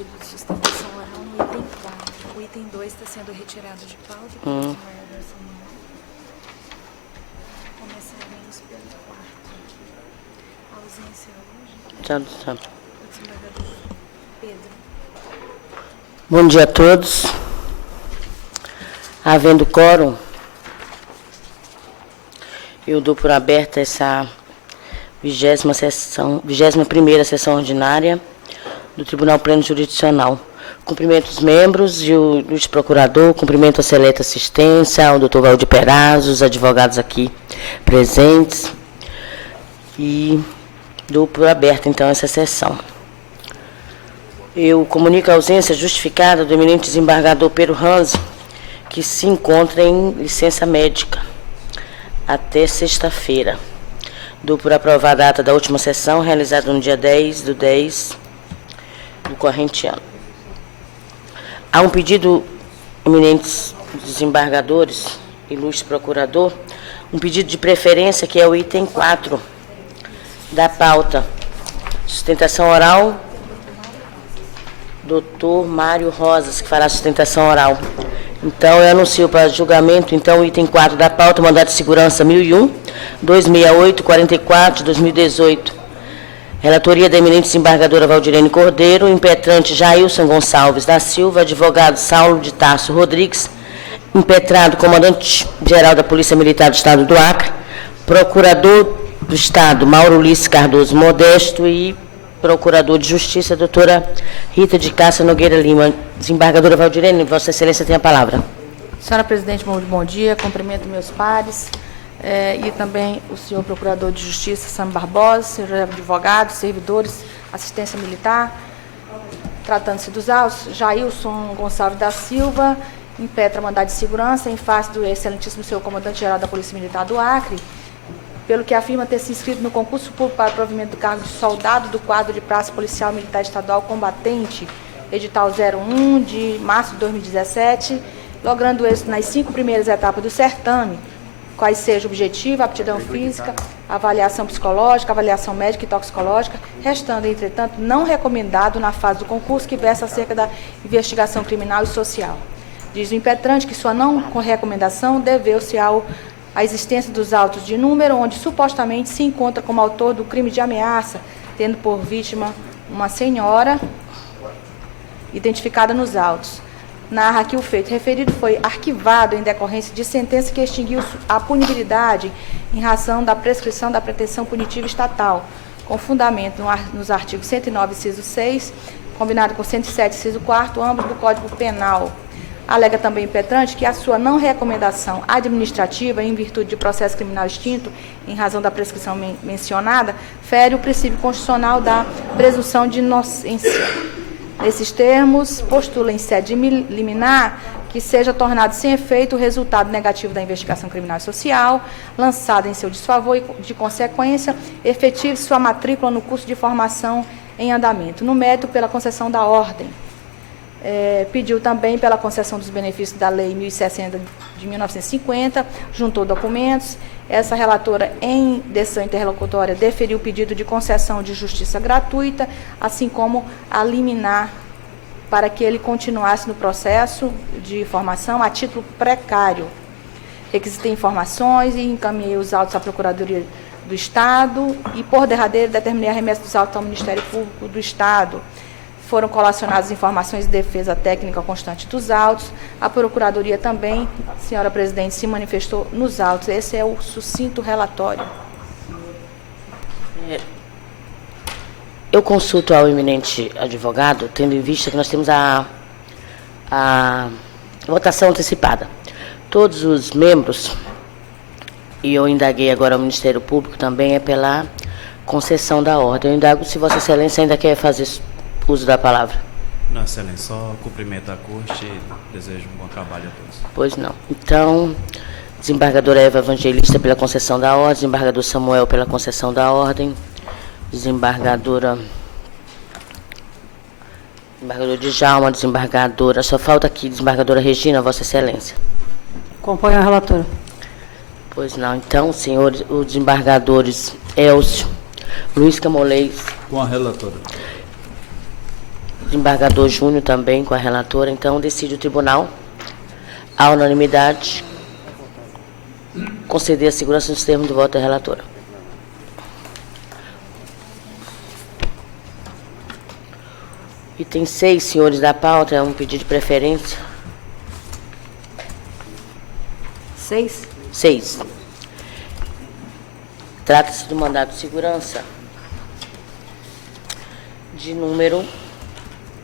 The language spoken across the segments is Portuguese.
pedido de sustentação oral no item 4. O item 2 está sendo retirado de pauta. Começaremos pelo 4. Ausência hoje. Tá. O desembargador Pedro. Bom dia a todos. Havendo quórum, eu dou por aberta essa 21ª sessão ordinária do Tribunal Pleno Jurisdicional. Cumprimento os membros e o vice-procurador, cumprimento a seleta assistência, ao doutor Valdir Perazzo, os advogados aqui presentes, e dou por aberta, então, essa sessão. Eu comunico a ausência justificada do eminente desembargador Pedro Ranzi, que se encontra em licença médica até sexta-feira. Dou por aprovada a ata da última sessão, realizada no dia 10/10 do corrente ano. Há um pedido, eminentes desembargadores, ilustre procurador, um pedido de preferência, que é o item 4 da pauta. Sustentação oral, doutor Mário Rosas, que fará sustentação oral. Então, eu anuncio para julgamento, então, o item 4 da pauta, mandado de segurança 1001, 268, 44, 2018. Relatoria da eminente desembargadora Valdirene Cordeiro, impetrante Jailson Gonçalves da Silva, advogado Saulo de Tarso Rodrigues, impetrado comandante-geral da Polícia Militar do Estado do Acre, procurador do Estado Mauro Ulisses Cardoso Modesto e procurador de Justiça, doutora Rita de Cássia Nogueira Lima. Desembargadora Valdirene, Vossa Excelência tem a palavra. Senhora Presidente, muito bom dia. Cumprimento meus pares e também o senhor Procurador de Justiça, Sam Barbosa, senhor advogados, servidores, assistência militar. Tratando-se dos autos, Jailson Gonçalves da Silva impetra mandado de segurança em face do excelentíssimo senhor Comandante-Geral da Polícia Militar do Acre, pelo que afirma ter se inscrito no concurso público para provimento do cargo de soldado do quadro de Praça Policial Militar Estadual Combatente, edital 01 de março de 2017, logrando êxito nas 5 primeiras etapas do certame, quais sejam objetivo, aptidão física, avaliação psicológica, avaliação médica e toxicológica, restando, entretanto, não recomendado na fase do concurso que versa acerca da investigação criminal e social. Diz o impetrante que sua não recomendação deveu-se à existência dos autos de número, onde supostamente se encontra como autor do crime de ameaça, tendo por vítima uma senhora identificada nos autos. Narra que o feito referido foi arquivado em decorrência de sentença que extinguiu a punibilidade em razão da prescrição da pretensão punitiva estatal, com fundamento nos artigos 109, inciso 6, combinado com 107, inciso 4, ambos do Código Penal. Alega também o impetrante que a sua não recomendação administrativa, em virtude de processo criminal extinto, em razão da prescrição mencionada, fere o princípio constitucional da presunção de inocência. Nesses termos, postula em sede liminar que seja tornado sem efeito o resultado negativo da investigação criminal e social, lançada em seu desfavor e, de consequência, efetive sua matrícula no curso de formação em andamento, no mérito pela concessão da ordem. Pediu também pela concessão dos benefícios da Lei 1060 de 1950, juntou documentos. Essa relatora, em decisão interlocutória, deferiu o pedido de concessão de justiça gratuita, assim como a liminar para que ele continuasse no processo de formação a título precário. Requisitei informações e encaminhei os autos à Procuradoria do Estado e, por derradeiro, determinei a remessa dos autos ao Ministério Público do Estado. Foram colacionadas informações de defesa técnica constante dos autos. A Procuradoria também, senhora Presidente, se manifestou nos autos. Esse é o sucinto relatório. Eu consulto ao eminente advogado, tendo em vista que nós temos a votação antecipada. Todos os membros, e eu indaguei agora ao Ministério Público também, é pela concessão da ordem. Eu indago se Vossa Excelência ainda quer fazer uso da palavra. Não, Excelência, só cumprimento a corte e desejo um bom trabalho a todos. Pois não. Então, desembargadora Eva Evangelista pela concessão da ordem, desembargador Samuel pela concessão da ordem, desembargador Djalma, desembargadora, só falta aqui, desembargadora Regina, Vossa Excelência. Acompanho a relatora. Pois não. Então, senhores, os desembargadores Elcio, Luiz Camolês. Com a relatora. desembargador Júnior também com a relatora. Então, decide o tribunal, à unanimidade, conceder a segurança nos termos do voto da relatora. Item 6, senhores da pauta, é um pedido de preferência. 6. 6. Trata-se do mandato de segurança de número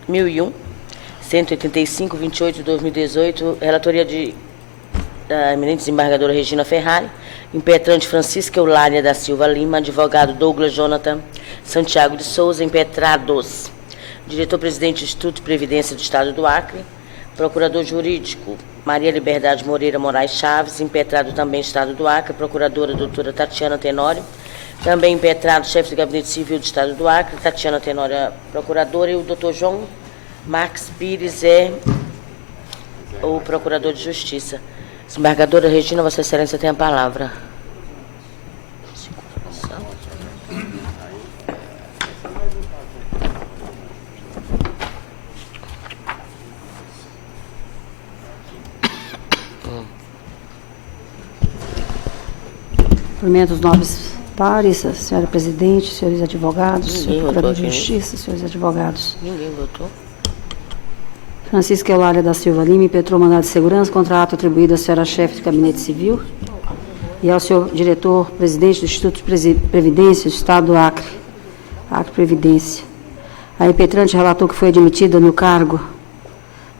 1001, 185, 28 de 2018, relatoria da eminente desembargadora Regina Ferrari, impetrante Francisca Eulália da Silva Lima, advogado Douglas Jonathan Santiago de Souza, impetrados, diretor-presidente do Instituto de Previdência do Estado do Acre, procurador jurídico Maria Liberdade Moreira Moraes Chaves, impetrado também Estado do Acre, procuradora doutora Tatiana Tenório, também impetrado chefe do Gabinete Civil do Estado do Acre, Tatiana Tenório, procuradora, e o doutor João Marques Pires o procurador de Justiça. Desembargadora Regina, Vossa Excelência tem a palavra. Cumprimento os nobres pares, a senhora presidente, senhores advogados, Ninguém senhor procurador de votou aqui. justiça, senhores advogados. Ninguém votou. Francisca Eulália da Silva Lima impetrou mandado de segurança contra ato atribuído à senhora chefe de gabinete civil e ao senhor diretor-presidente do Instituto de Previdência do Estado do Acre, Acre Previdência. A impetrante relatou que foi admitida no cargo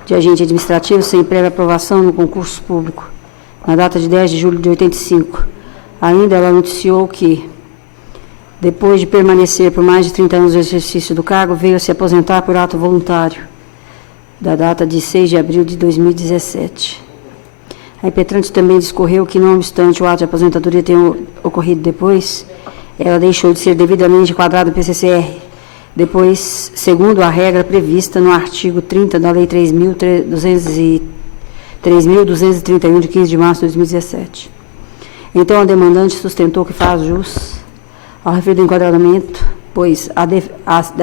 de agente administrativo sem prévia aprovação no concurso público, na data de 10 de julho de 85. Ainda ela noticiou que, depois de permanecer por mais de 30 anos no exercício do cargo, veio a se aposentar por ato voluntário, da data de 6 de abril de 2017. A impetrante também discorreu que, não obstante o ato de aposentadoria ter ocorrido depois, ela deixou de ser devidamente enquadrada no PCCR, depois, segundo a regra prevista no artigo 30 da Lei 3.231, de 15 de março de 2017. Então, a demandante sustentou que faz jus ao referido enquadramento, pois, a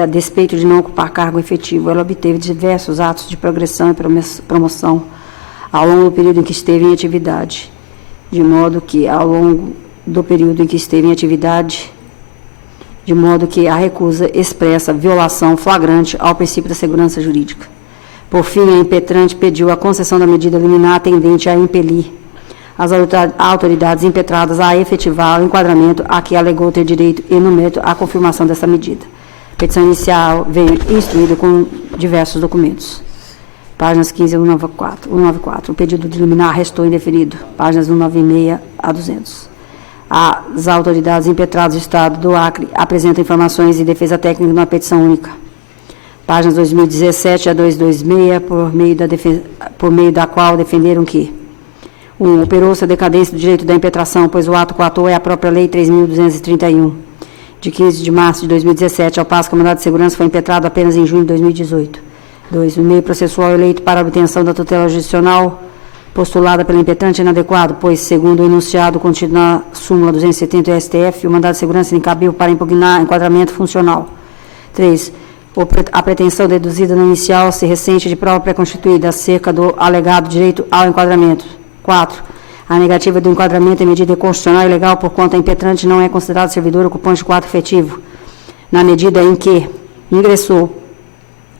despeito de não ocupar cargo efetivo, ela obteve diversos atos de progressão e promoção ao longo do período em que esteve em atividade, de modo que, ao longo do período em que esteve em atividade, de modo que a recusa expressa violação flagrante ao princípio da segurança jurídica. Por fim, a impetrante pediu a concessão da medida liminar tendente a impelir as autoridades impetradas a efetivar o enquadramento a que alegou ter direito e, no mérito, a confirmação dessa medida. A petição inicial veio instruída com diversos documentos. Páginas 15 a 194. O pedido de liminar restou indeferido. Páginas 196 a 200. As autoridades impetradas do Estado do Acre apresentam informações e defesa técnica numa petição única. Páginas 2017 a 226, por meio da qual defenderam que: 1. Operou-se a decadência do direito da impetração, pois o ato coator é a própria Lei 3.231, de 15 de março de 2017, ao passo que o mandado de segurança foi impetrado apenas em junho de 2018. 2. O meio processual eleito para a obtenção da tutela judicial postulada pela impetrante é inadequado, pois, segundo o enunciado contido na súmula 270 do STF, o mandado de segurança incabível para impugnar enquadramento funcional. 3. A pretensão deduzida no inicial se ressente de prova pré-constituída acerca do alegado direito ao enquadramento. 4. A negativa do enquadramento é medida inconstitucional e ilegal por quanto a impetrante não é considerada servidor ocupante de quadro efetivo, na medida em que ingressou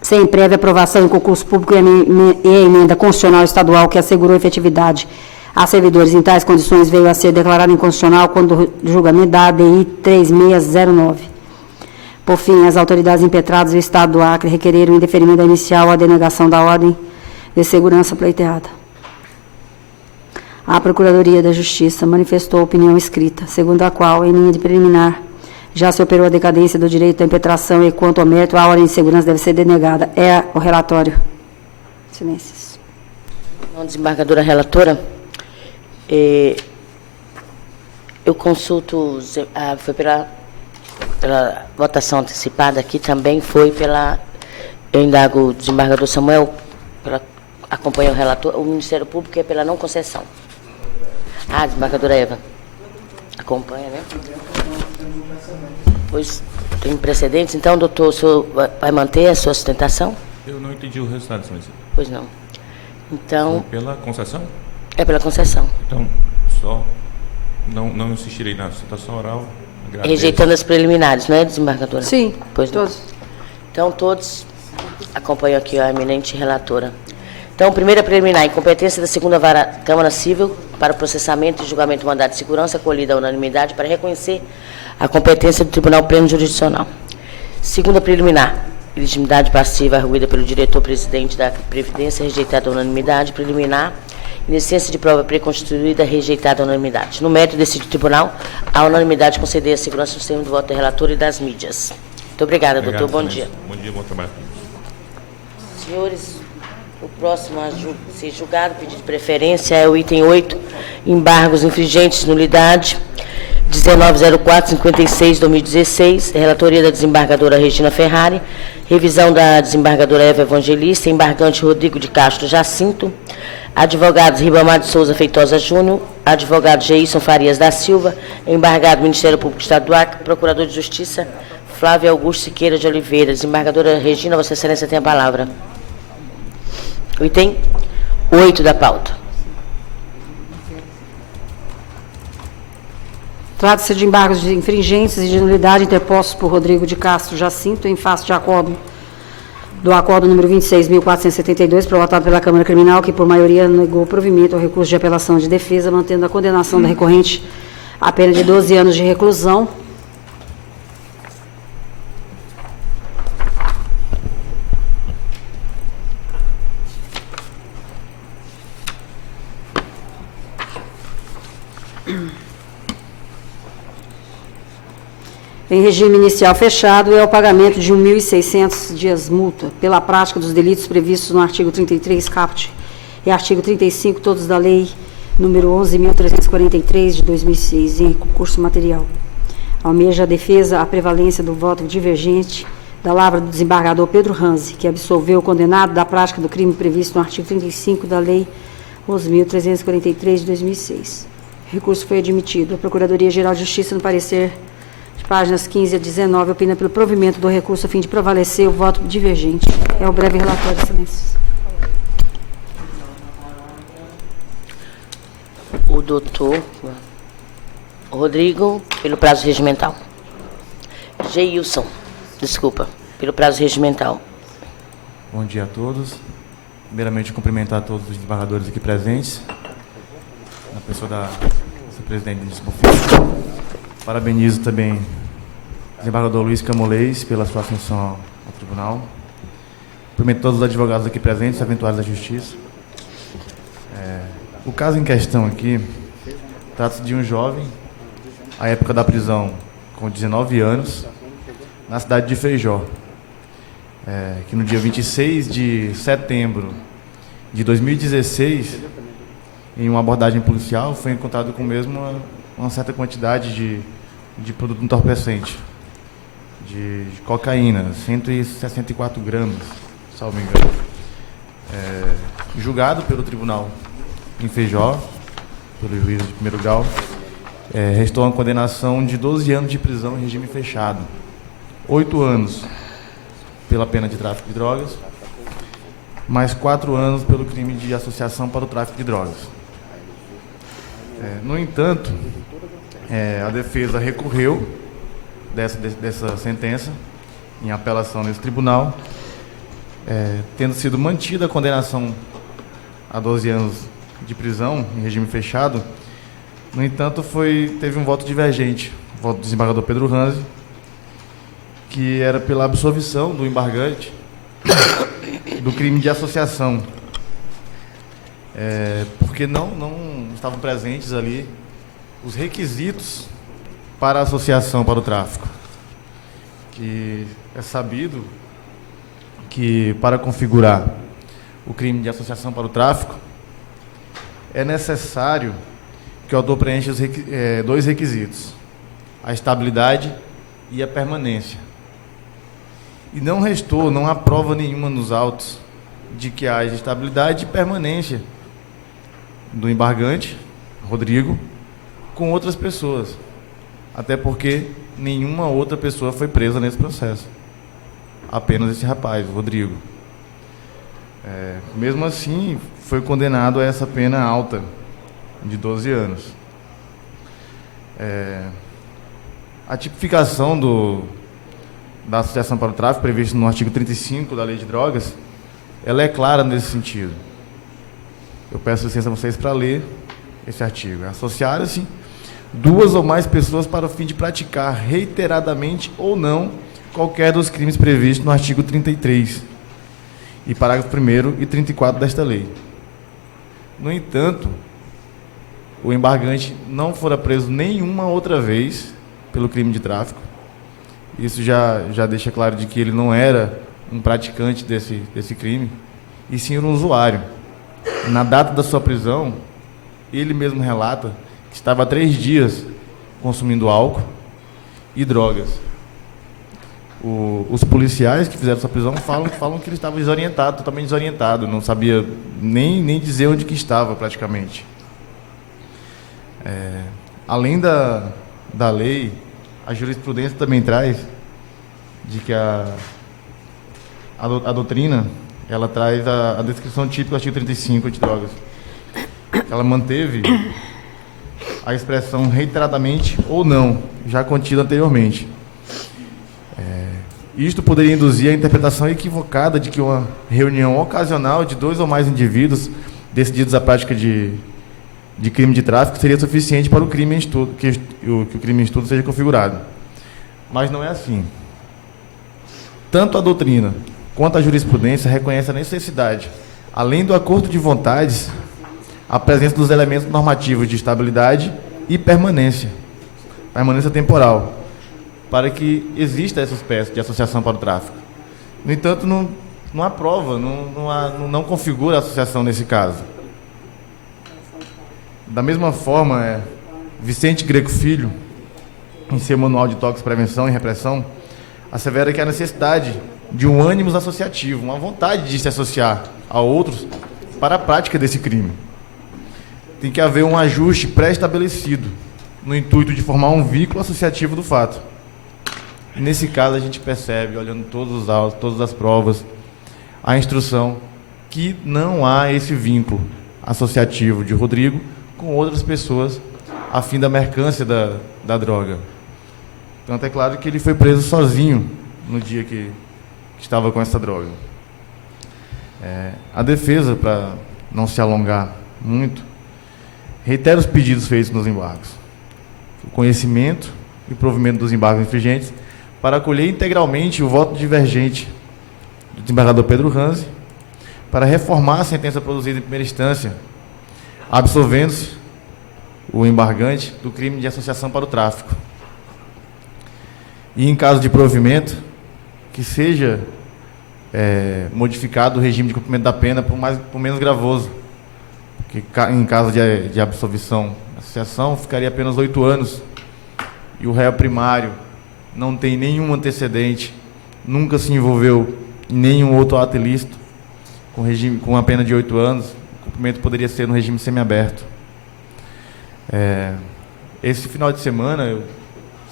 sem prévia aprovação em concurso público e a emenda constitucional estadual que assegurou efetividade a servidores em tais condições veio a ser declarada inconstitucional quando o julgamento da ADI 3609. Por fim, as autoridades impetradas do Estado do Acre requereram indeferimento da inicial à denegação da ordem de segurança pleiteada. A Procuradoria da Justiça manifestou opinião escrita, segundo a qual, em linha de preliminar, já se operou a decadência do direito da impetração e, quanto ao mérito, a ordem de segurança deve ser denegada. É o relatório. Silêncios. Desembargadora relatora, eu consulto, foi pela votação antecipada aqui, também foi pela, eu indago o desembargador Samuel, acompanha o relator, o Ministério Público é pela não concessão. Desembargadora Eva, acompanha, né? Pois tem precedentes, então, doutor, o senhor vai manter a sua sustentação? Eu não entendi o resultado, excelência. Pois não. Então, Foi pela concessão? é pela concessão. Então, só não insistirei na sustentação oral. Agradeço. Rejeitando as preliminares, não é, desembargadora? Sim, Pois não. todos. Então, todos acompanham aqui a eminente relatora. Então, primeira preliminar, incompetência da segunda vara Câmara Civil para o processamento e julgamento do mandado de segurança, acolhida à unanimidade para reconhecer a competência do Tribunal Pleno Jurisdicional. Segunda preliminar, legitimidade passiva arguída pelo diretor-presidente da Previdência, rejeitada à unanimidade. Preliminar, inexistência de prova preconstituída, rejeitada à unanimidade. No mérito, decide o tribunal a unanimidade conceder a segurança nos termos do voto da relatora e das mídias. Muito obrigada, doutor. Bom dia. Bom dia, bom trabalho. Senhores, o próximo a ser julgado, pedido de preferência, é o item 8, embargos infringentes, nulidade, 1904-56-2016, relatoria da desembargadora Regina Ferrari, revisão da desembargadora Eva Evangelista, embargante Rodrigo de Castro Jacinto, advogados Ribamar de Souza Feitosa Júnior, advogado Geilson Farias da Silva, embargado Ministério Público do Estado do Acre, procurador de Justiça Flávio Augusto Siqueira de Oliveira. Desembargadora Regina, Vossa Excelência tem a palavra. O item 8 da pauta. Trata-se de embargos de infringentes e de nulidade interpostos por Rodrigo de Castro Jacinto em face de acordo do acordo número 26.472, prorrogado pela Câmara Criminal, que por maioria negou provimento ao recurso de apelação de defesa, mantendo a condenação da recorrente a pena de 12 anos de reclusão. Em regime inicial fechado, é o pagamento de 1.600 dias multa pela prática dos delitos previstos no artigo 33, caput, e artigo 35, todos da Lei número 11.343, de 2006, em concurso material. Almeja a defesa a prevalência do voto divergente da lavra do desembargador Pedro Ranzi, que absolveu o condenado da prática do crime previsto no artigo 35 da Lei 11.343, de 2006. O recurso foi admitido. A Procuradoria-Geral de Justiça, no parecer de páginas 15 a 19, opina pelo provimento do recurso a fim de prevalecer o voto divergente. É o breve relatório, excelências. O doutor Rodrigo, pelo prazo regimental. Geilson, desculpa, pelo prazo regimental. Bom dia a todos. Primeiramente, cumprimentar todos os desembargadores aqui presentes, na pessoa da presidente de Desconfio. Parabenizo também o desembargador Luiz Camolês pela sua ascensão ao tribunal. Cumprimento todos os advogados aqui presentes, eventuais da Justiça. O caso em questão aqui trata-se de um jovem, à época da prisão, com 19 anos, na cidade de Feijó, que no dia 26 de setembro de 2016, em uma abordagem policial, foi encontrado com mesmo uma certa quantidade de produto entorpecente, de cocaína, 164 gramas, salvo engano. Julgado pelo tribunal em Feijó, pelo juiz de primeiro grau, restou uma condenação de 12 anos de prisão em regime fechado, 8 anos pela pena de tráfico de drogas, mais 4 anos pelo crime de associação para o tráfico de drogas. No entanto, a defesa recorreu dessa sentença em apelação nesse tribunal, tendo sido mantida a condenação a 12 anos de prisão em regime fechado. No entanto, teve um voto divergente, o voto do desembargador Pedro Ranzi, que era pela absolvição do embargante do crime de associação, porque não estavam presentes ali os requisitos para a associação para o tráfico, que é sabido que para configurar o crime de associação para o tráfico é necessário que o autor preencha dois requisitos: a estabilidade e a permanência. E não há prova nenhuma nos autos de que haja estabilidade e permanência do embargante, Rodrigo, com outras pessoas. Até porque nenhuma outra pessoa foi presa nesse processo. Apenas esse rapaz, o Rodrigo. Mesmo assim, foi condenado a essa pena alta, de 12 anos. A tipificação da associação para o tráfico, prevista no artigo 35 da Lei de Drogas, ela é clara nesse sentido. Eu peço licença a vocês para ler esse artigo. Associaram-se duas ou mais pessoas para o fim de praticar reiteradamente ou não qualquer dos crimes previstos no artigo 33 e parágrafo 1º e 34 desta lei. No entanto, o embargante não fora preso nenhuma outra vez pelo crime de tráfico. Isso já deixa claro de que ele não era um praticante desse crime, e sim um usuário. Na data da sua prisão, ele mesmo relata que estava há 3 dias consumindo álcool e drogas. Os policiais que fizeram essa prisão falam que ele estava desorientado, totalmente desorientado, não sabia nem dizer onde que estava praticamente. Além da lei, a jurisprudência também traz de que a doutrina, ela traz a descrição típica do artigo 35 de drogas. Ela manteve a expressão reiteradamente ou não, já contida anteriormente. Isto poderia induzir a interpretação equivocada de que uma reunião ocasional de 2 ou mais indivíduos decididos à prática de crime de tráfico seria suficiente para o crime em estudo, que o crime em estudo seja configurado. Mas não é assim. Tanto a doutrina quanto a jurisprudência reconhecem a necessidade, além do acordo de vontades, a presença dos elementos normativos de estabilidade e permanência temporal, para que exista essa espécie de associação para o tráfico. No entanto, não há prova, não configura a associação nesse caso. Da mesma forma, Vicente Greco Filho, em seu Manual de Toques, Prevenção e Repressão, assevera que há necessidade de um ânimos associativo, uma vontade de se associar a outros para a prática desse crime. Tem que haver um ajuste pré-estabelecido, no intuito de formar um vínculo associativo do fato. Nesse caso, a gente percebe, olhando todos os autos, todas as provas, a instrução, que não há esse vínculo associativo de Rodrigo com outras pessoas a fim da mercância da droga. Então, é claro que ele foi preso sozinho no dia que estava com essa droga. A defesa, para não se alongar muito, reitera os pedidos feitos nos embargos. O conhecimento e provimento dos embargos infringentes para acolher integralmente o voto divergente do desembargador Pedro Ranzi, para reformar a sentença produzida em primeira instância, absolvendo-se o embargante do crime de associação para o tráfico. E, em caso de provimento, que seja modificado o regime de cumprimento da pena por menos gravoso, porque em caso de absolvição da associação, ficaria apenas 8 anos, e o réu primário não tem nenhum antecedente, nunca se envolveu em nenhum outro ato ilícito, com a pena de 8 anos, o cumprimento poderia ser no regime semiaberto. Esse final de semana, eu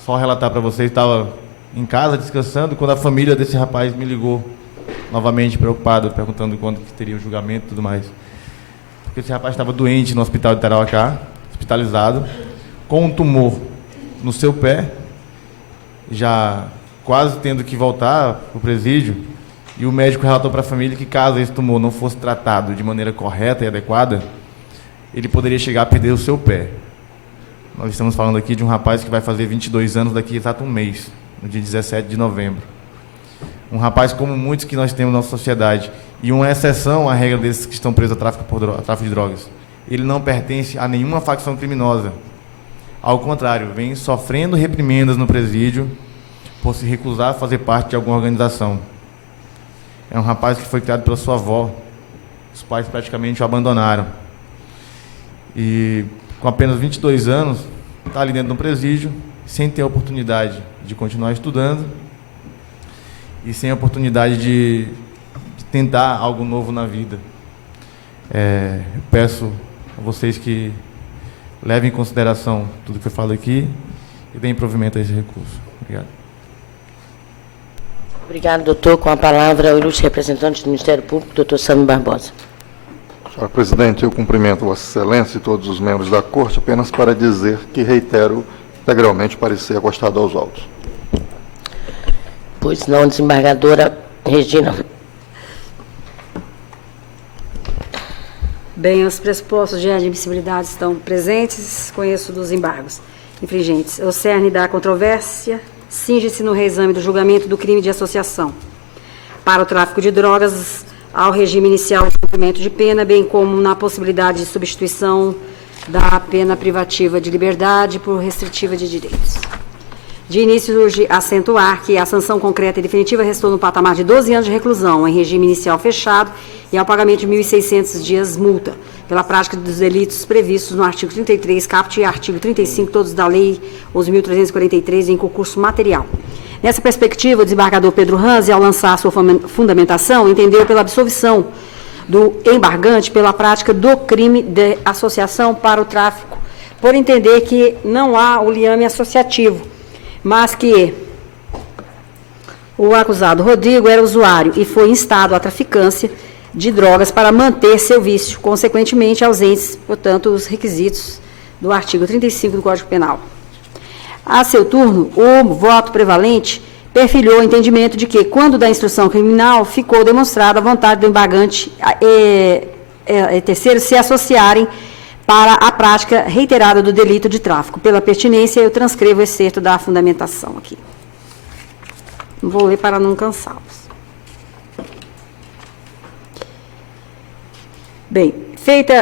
só relatar para vocês, estava em casa descansando, quando a família desse rapaz me ligou, novamente preocupado, perguntando quando que teria o julgamento e tudo mais. Porque esse rapaz estava doente no hospital de Tarauacá, hospitalizado, com um tumor no seu pé, já quase tendo que voltar para o presídio, e o médico relatou para a família que, caso esse tumor não fosse tratado de maneira correta e adequada, ele poderia chegar a perder o seu pé. Nós estamos falando aqui de um rapaz que vai fazer 22 anos daqui a exato um mês, no dia 17 de novembro. Um rapaz como muitos que nós temos na nossa sociedade, e uma exceção à regra desses que estão presos a tráfico de drogas. Ele não pertence a nenhuma facção criminosa. Ao contrário, vem sofrendo reprimendas no presídio por se recusar a fazer parte de alguma organização. É um rapaz que foi criado pela sua avó. Os pais praticamente o abandonaram. E com apenas 22 anos, está ali dentro de um presídio, sem ter a oportunidade de continuar estudando e sem a oportunidade de tentar algo novo na vida. Peço a vocês que levem em consideração tudo que eu falo aqui e deem provimento a esse recurso. Obrigado. Obrigado, doutor. Com a palavra, o ilustre representante do Ministério Público, doutor Sami Barbosa. Senhora presidente, eu cumprimento Vossa Excelência e todos os membros da Corte apenas para dizer que reitero integralmente o parecer acostado aos autos. Pois não, desembargadora Regina. Bem, os pressupostos de admissibilidade estão presentes, conheço dos embargos infringentes. O cerne da controvérsia cinge-se no reexame do julgamento do crime de associação para o tráfico de drogas ao regime inicial de cumprimento de pena, bem como na possibilidade de substituição da pena privativa de liberdade por restritiva de direitos. De início, urge acentuar que a sanção concreta e definitiva restou no patamar de 12 anos de reclusão, em regime inicial fechado, e ao pagamento de 1.600 dias multa, pela prática dos delitos previstos no artigo 33, caput, e artigo 35, todos da Lei 11.343, em concurso material. Nessa perspectiva, o desembargador Pedro Ranzi, ao lançar sua fundamentação, entendeu pela absolvição do embargante pela prática do crime de associação para o tráfico, por entender que não há o liame associativo, mas que o acusado Rodrigo era usuário e foi instado à traficância de drogas para manter seu vício, consequentemente ausentes, portanto, os requisitos do artigo 35 do Código Penal. A seu turno, o voto prevalente perfilhou o entendimento de que, quando da instrução criminal, ficou demonstrada a vontade do embargante terceiro se associarem para a prática reiterada do delito de tráfico. Pela pertinência, eu transcrevo o excerto da fundamentação aqui. Não vou ler para não cansá-los. Bem,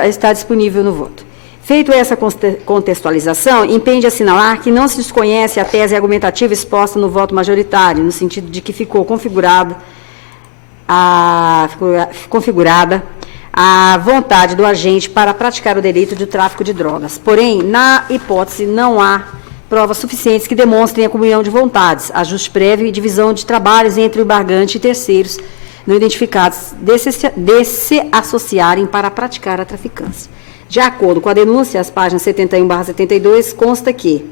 está disponível no voto. Feito essa contextualização, impende assinalar que não se desconhece a tese argumentativa exposta no voto majoritário, no sentido de que ficou configurada a vontade do agente para praticar o delito de tráfico de drogas. Porém, na hipótese, não há provas suficientes que demonstrem a comunhão de vontades, ajuste prévio e divisão de trabalhos entre o embargante e terceiros não identificados de se associarem para praticar a traficância. De acordo com a denúncia, as páginas 71/72, consta que...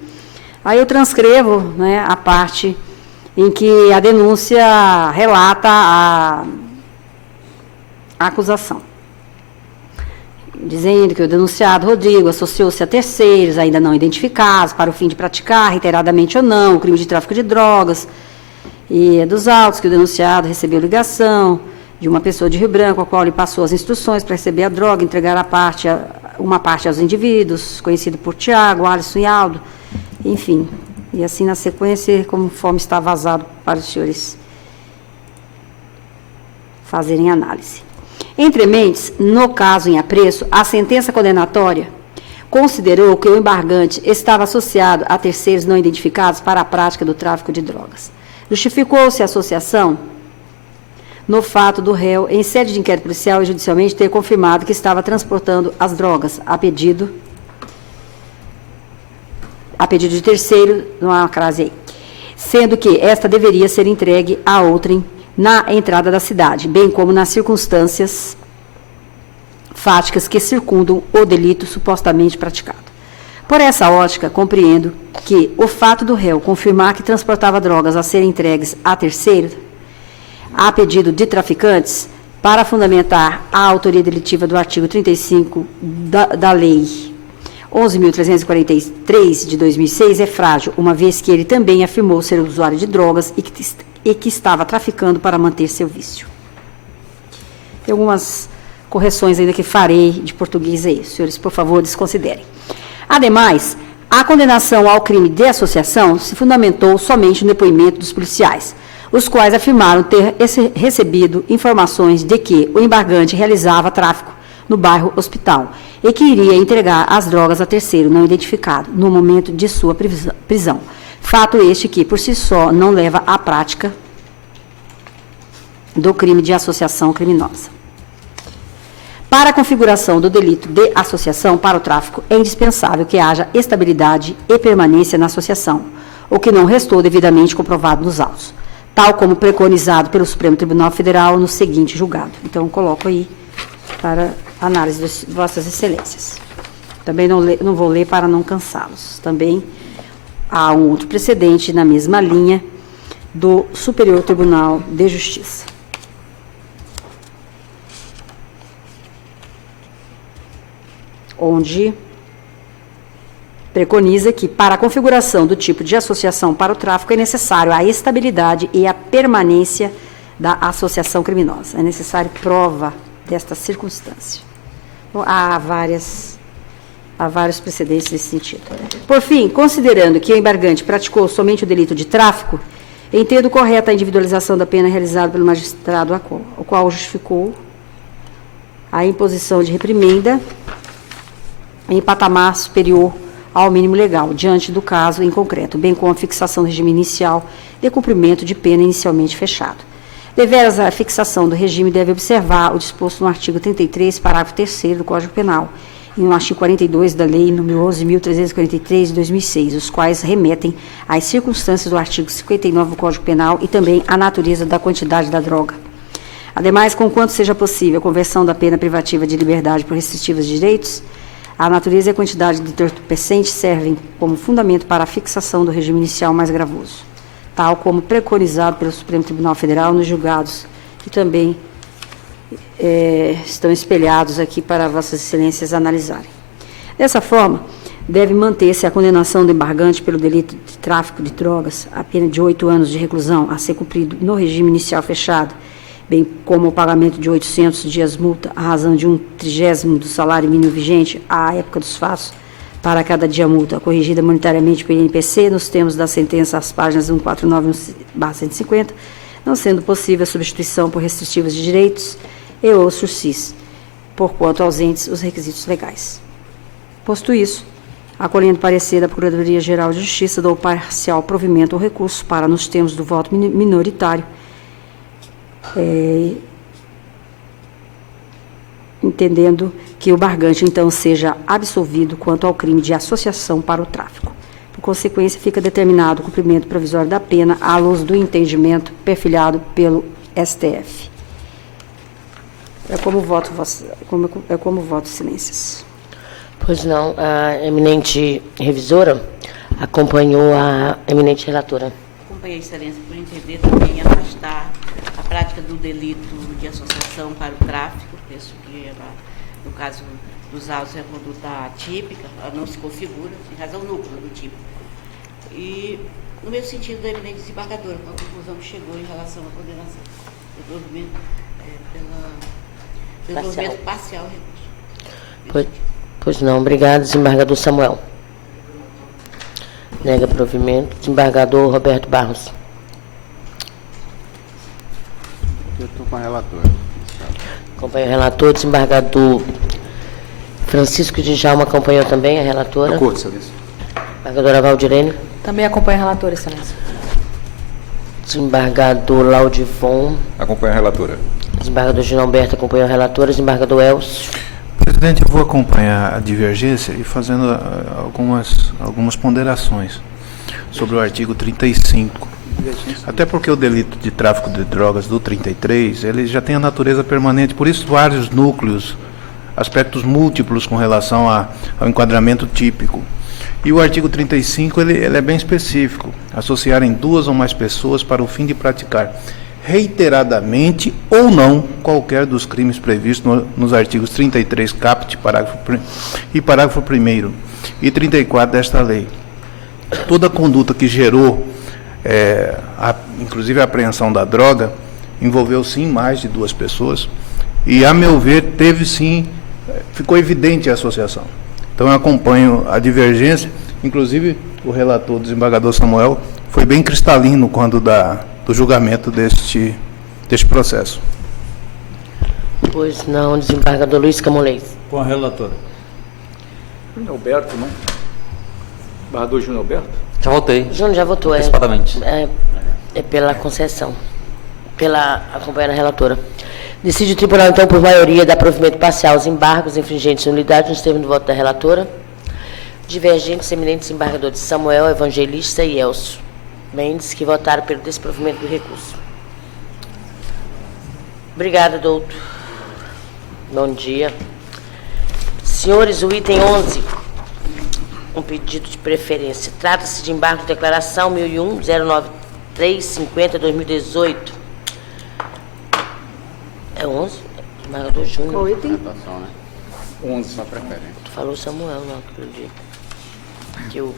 Aí eu transcrevo, né, a parte em que a denúncia relata a acusação, dizendo que o denunciado Rodrigo associou-se a terceiros ainda não identificados para o fim de praticar, reiteradamente ou não, o crime de tráfico de drogas, e dos autos que o denunciado recebeu ligação de uma pessoa de Rio Branco, a qual lhe passou as instruções para receber a droga, entregar uma parte aos indivíduos, conhecido por Tiago, Alisson e Aldo, enfim. E assim, na sequência, conforme está vazado para os senhores fazerem análise. Entre mentes, no caso em apreço, a sentença condenatória considerou que o embargante estava associado a terceiros não identificados para a prática do tráfico de drogas. Justificou-se a associação no fato do réu, em sede de inquérito policial e judicialmente, ter confirmado que estava transportando as drogas a pedido de terceiro, não há uma crase aí, sendo que esta deveria ser entregue a outrem na entrada da cidade, bem como nas circunstâncias fáticas que circundam o delito supostamente praticado. Por essa ótica, compreendo que o fato do réu confirmar que transportava drogas a serem entregues a terceiro, a pedido de traficantes, para fundamentar a autoria delitiva do artigo 35 da Lei 11.343 de 2006 é frágil, uma vez que ele também afirmou ser usuário de drogas e que estava traficando para manter seu vício. Tem algumas correções ainda que farei de português aí, senhores, por favor, desconsiderem. Ademais, a condenação ao crime de associação se fundamentou somente no depoimento dos policiais, os quais afirmaram ter recebido informações de que o embargante realizava tráfico no bairro Hospital e que iria entregar as drogas a terceiro não identificado no momento de sua prisão. Fato este que, por si só, não leva à prática do crime de associação criminosa. Para a configuração do delito de associação para o tráfico, é indispensável que haja estabilidade e permanência na associação, o que não restou devidamente comprovado nos autos, tal como preconizado pelo Supremo Tribunal Federal no seguinte julgado. Então, coloco aí para análise de Vossas Excelências. Também não vou ler para não cansá-los. Também há um outro precedente na mesma linha, do Superior Tribunal de Justiça. Onde preconiza que, para a configuração do tipo de associação para o tráfico, é necessário a estabilidade e a permanência da associação criminosa. É necessário prova desta circunstância. Então, há vários precedentes nesse sentido. Por fim, considerando que o embargante praticou somente o delito de tráfico, entendo correta a individualização da pena realizada pelo magistrado, o qual justificou a imposição de reprimenda em patamar superior ao mínimo legal, diante do caso em concreto, bem como a fixação do regime inicial de cumprimento de pena inicialmente fechado. Deveras, a fixação do regime deve observar o disposto no artigo 33, parágrafo 3º do Código Penal, e no artigo 42 da Lei nº 11.343, de 2006, os quais remetem às circunstâncias do artigo 59 do Código Penal e também à natureza da quantidade da droga. Ademais, conquanto seja possível a conversão da pena privativa de liberdade por restritivas de direitos, a natureza e a quantidade de entorpecentes servem como fundamento para a fixação do regime inicial mais gravoso, tal como preconizado pelo Supremo Tribunal Federal nos julgados, que também estão espelhados aqui para Vossas Excelências analisarem. Dessa forma, deve manter-se a condenação do embargante pelo delito de tráfico de drogas, a pena de 8 anos de reclusão a ser cumprido no regime inicial fechado, bem como o pagamento de 800 dias multa à razão de 1/30 do salário mínimo vigente à época dos fatos para cada dia multa, corrigida monetariamente pelo INPC, nos termos da sentença às páginas 149/150, não sendo possível a substituição por restritivas de direitos e ou sursis, porquanto ausentes os requisitos legais. Posto isso, acolhendo parecer da Procuradoria-Geral de Justiça, dou parcial provimento ao recurso para, nos termos do voto minoritário, entendendo que o embargante, então, seja absolvido quanto ao crime de associação para o tráfico. Por consequência, fica determinado o cumprimento provisório da pena à luz do entendimento perfilhado pelo STF. É como voto, excelências. Pois não, a eminente revisora acompanhou a eminente relatora. Acompanhei, excelência, por entender também afastar a prática do delito de associação para o tráfico. Penso que, no caso dos autos, é a conduta atípica, ela não se configura, em razão núcleo do tipo. E, no mesmo sentido da eminente desembargadora, com a conclusão que chegou em relação à condenação do provimento pelo provimento parcial recurso. Pois não, obrigado, desembargador Samuel. Nega provimento. Desembargador Roberto Barros. Eu estou com a relatora. Acompanha o relator. Desembargador Francisco de Djalma acompanhou também a relatora. Acordo, excelência. Desembargadora Valdirene. Também acompanha a relatora, excelência. Desembargador Laudivon. Acompanha a relatora. Desembargador Gilberto acompanhou a relatora. Desembargador Elcio. Presidente, eu vou acompanhar a divergência e fazendo algumas ponderações sobre o artigo 35. Até porque o delito de tráfico de drogas do 33, ele já tem a natureza permanente, por isso vários núcleos, aspectos múltiplos com relação ao enquadramento típico. E o artigo 35, ele é bem específico, associarem 2 ou mais pessoas para o fim de praticar reiteradamente ou não qualquer dos crimes previstos nos artigos 33 caput e parágrafo 1º e 34 desta lei. Toda conduta que gerou, inclusive a apreensão da droga, envolveu sim mais de 2 pessoas e, a meu ver, ficou evidente a associação. Então eu acompanho a divergência, inclusive o relator, o desembargador Samuel, foi bem cristalino quando do julgamento deste processo. Pois não, desembargador Luiz Camolês. Com a relatora. Júnior Alberto, não? Desembargador Júnior Alberto? Já votei. Júnior já votou. Antecipadamente. É pela concessão. Acompanhando a relatora. Decide o tribunal, então, por maioria, dar provimento parcial aos embargos infringentes de nulidade nos termos do voto da relatora. Divergentes, eminentes desembargadores Samuel, Evangelista e Elcio Mendes, que votaram pelo desprovimento do recurso. Obrigada, doutor. Bom dia. Senhores, o item 11, um pedido de preferência. Trata-se de embargo de declaração 1001-09 350/2018. É 11? Desembargador Júnior. Qual item? 11. Só preferência. Tu falou Samuel, não, aquele dia. Que eu...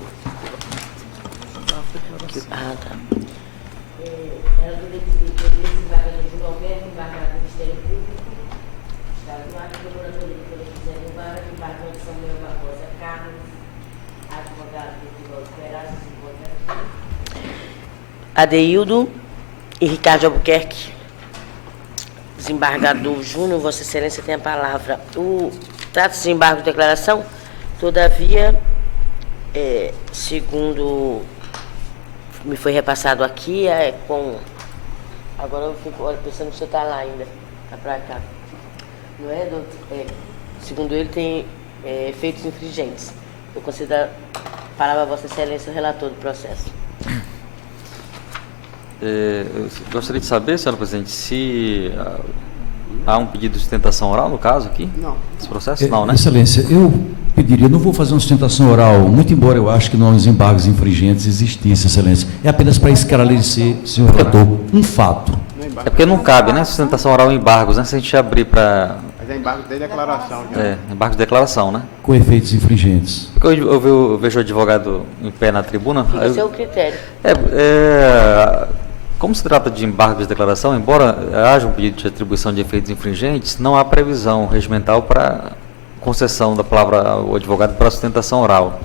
Ah, tá. Ela do desembargador Júnior Alberto, embargador do Ministério Público, Estado do Acre, Procuradoria do Poder Judiciário do Bar, embargador de Samuel Barbosa Carlos, advogado do Edivaldo Perazzo, Adeildo e Ricardo Albuquerque. Desembargador Júnior, Vossa Excelência tem a palavra. Trata-se de embargo de declaração, todavia, segundo me foi repassado aqui, agora eu fico pensando que o senhor está lá ainda, está para cá. Não é, doutor? Segundo ele, tem efeitos infringentes. Eu considero a palavra a Vossa Excelência, o relator do processo. Eu gostaria de saber, senhora presidente, se há um pedido de sustentação oral no caso aqui? Não. Esse processo? Não, né? Excelência, eu pediria, não vou fazer uma sustentação oral, muito embora eu acho que não os embargos infringentes existissem, Excelência. É apenas para esclarecer, senhor relator, um fato. É porque não cabe, né? Sustentação oral em embargos, né? Se a gente abrir para... Mas é embargo de declaração. Já. Embargo de declaração, né? Com efeitos infringentes. Porque eu vejo o advogado em pé na tribuna... Esse é o critério. Como se trata de embargo de declaração, embora haja um pedido de atribuição de efeitos infringentes, não há previsão regimental para concessão da palavra ao advogado para sustentação oral.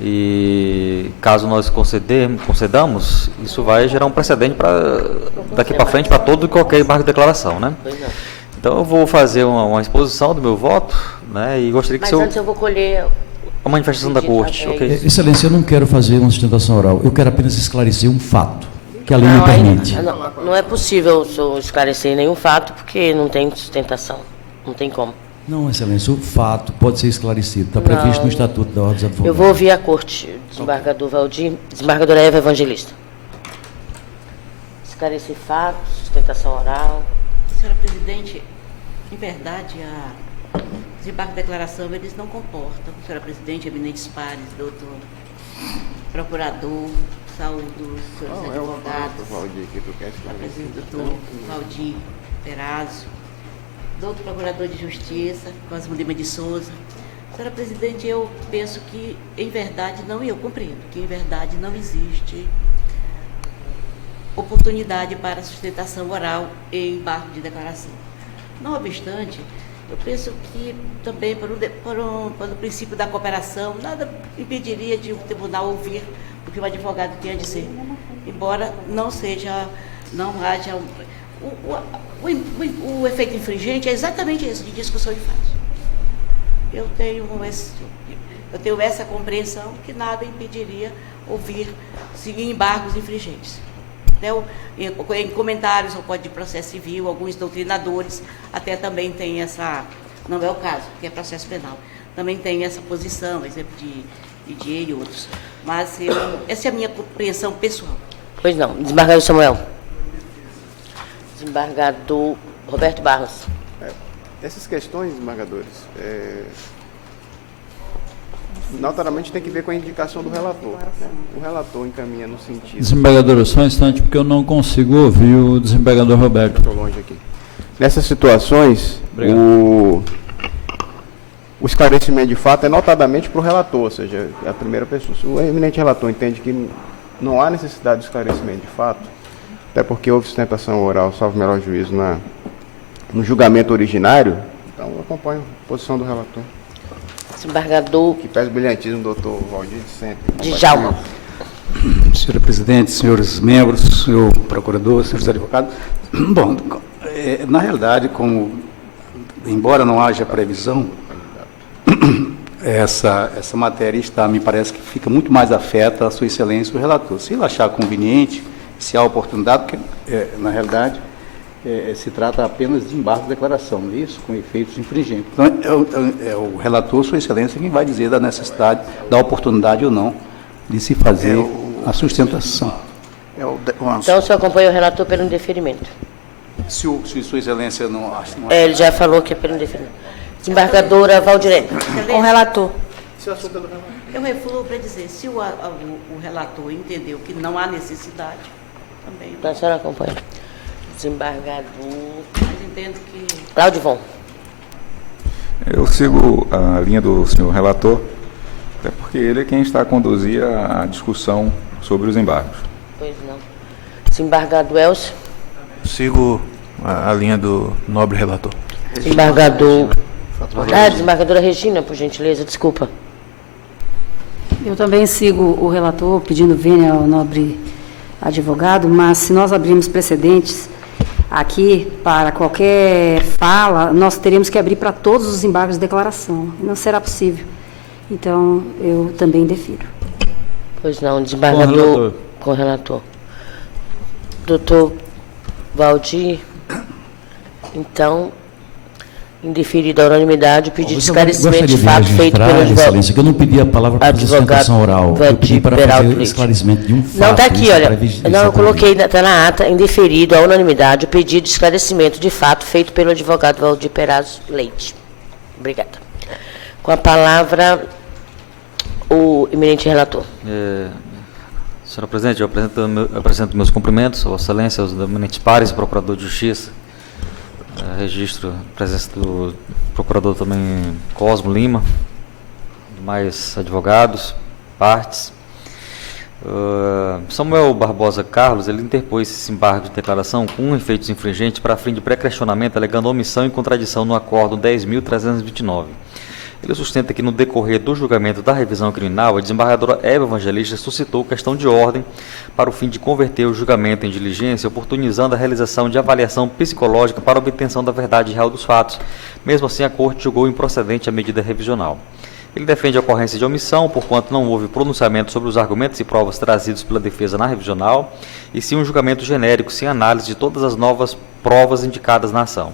E caso nós concedamos, isso vai gerar um precedente para daqui para frente para todo e qualquer embargo de declaração, né? Então eu vou fazer uma exposição do meu voto, né? E gostaria que Mas antes eu vou colher a manifestação da corte, ok? Excelência, eu não quero fazer uma sustentação oral, eu quero apenas esclarecer um fato que a lei me permite. Não é possível o senhor esclarecer nenhum fato, porque não tem sustentação, não tem como. Não, Excelência, o fato pode ser esclarecido, está previsto no Estatuto da Ordem dos Advogados. Eu vou ouvir a corte, desembargador Valdir, desembargadora Eva Evangelista. Esclarecer fatos, sustentação oral. Senhora presidente, em verdade, os embargos de declaração, eles não comportam, senhora presidente, eminentes pares, doutor procurador, saúde dos senhores advogados, doutor Valdir Perazzo, doutor procurador de Justiça, Cosmo Lima de Souza. Senhora presidente, eu penso que, em verdade, eu compreendo que, em verdade, não existe oportunidade para sustentação oral em embargo de declaração. Não obstante, eu penso que também, pelo princípio da cooperação, nada impediria de o tribunal ouvir o que o advogado tem a dizer, embora não haja... O efeito infringente é exatamente esse, de discussão de fatos. Eu tenho essa compreensão que nada impediria ouvir embargos infringentes. Em comentários ao Código de Processo Civil, alguns doutrinadores até também têm essa, não é o caso, que é processo penal, também tem essa posição, exemplo de Didier e outros. Mas essa é a minha compreensão pessoal. Pois não. Desembargador Samuel. Desembargador Roberto Barros. Essas questões, desembargadores, notadamente tem que ver com a indicação do relator. Né? O relator encaminha no sentido... Desembargador, só um instante, porque eu não consigo ouvir o desembargador Roberto. Estou longe aqui. Nessas situações, o esclarecimento de fato é notadamente para o relator, ou seja, a primeira pessoa. Se o eminente relator entende que não há necessidade de esclarecimento de fato, até porque houve sustentação oral, salvo o melhor juízo, no julgamento originário, então eu acompanho a posição do relator. Desembargador... Que pesa o brilhantismo, doutor Valdir, sempre. Djalma. Senhora presidente, senhores membros, senhor procurador, senhores advogados. Bom, na realidade, embora não haja previsão, essa matéria me parece que fica muito mais afeta a sua excelência, o relator. Se ele achar conveniente, se há oportunidade, porque, na realidade, se trata apenas de embargo de declaração, isso, com efeitos infringentes. Então, é o relator, sua excelência, quem vai dizer da necessidade, da oportunidade ou não, de se fazer a sustentação. Então, o senhor acompanha o relator pelo indeferimento? Se sua excelência não acha... ele já falou que é pelo indeferimento. Desembargadora Valdirene. Com o relator. Eu refluo para dizer, se o relator entendeu que não há necessidade, também. A senhora acompanha. Desembargador. Mas entendo que... Cláudio Von. Eu sigo a linha do senhor relator, até porque ele é quem está a conduzir a discussão sobre os embargos. Pois não. Desembargador Elcio. Sigo a linha do nobre relator. Desembargador. Desembargadora Regina, por gentileza, desculpa. Eu também sigo o relator, pedindo vênia ao nobre advogado, mas se nós abrirmos precedentes aqui para qualquer fala, nós teríamos que abrir para todos os embargos de declaração. Não será possível. Então, eu também defiro. Pois não, desembargador com relator. Doutor Valdir, então, indeferido à unanimidade, o pedido de esclarecimento de fato feito pelo Excelência, que eu não pedi a palavra para fazer sustentação oral. Eu pedi para fazer esclarecimento de um fato. Não, está aqui, olha. Não, eu coloquei, está na ata, indeferido à unanimidade, o pedido de esclarecimento de fato feito pelo advogado Valdir Perazzo Leite. Obrigada. Com a palavra, o eminente relator. Senhora Presidente, eu apresento meus cumprimentos, Vossa Excelência, aos eminentes pares, Procurador de Justiça. Registro a presença do Procurador também Cosmo Lima, demais advogados, partes. Samuel Barbosa Carlos, ele interpôs esse embargo de declaração com efeitos infringentes para fim de pré-questionamento, alegando omissão e contradição no Acórdão 10.329. Ele sustenta que no decorrer do julgamento da revisão criminal, a desembargadora Eva Evangelista suscitou questão de ordem para o fim de converter o julgamento em diligência, oportunizando a realização de avaliação psicológica para a obtenção da verdade real dos fatos. Mesmo assim, a Corte julgou improcedente a medida revisional. Ele defende a ocorrência de omissão, porquanto não houve pronunciamento sobre os argumentos e provas trazidos pela defesa na revisional, e sim um julgamento genérico, sem análise de todas as novas provas indicadas na ação.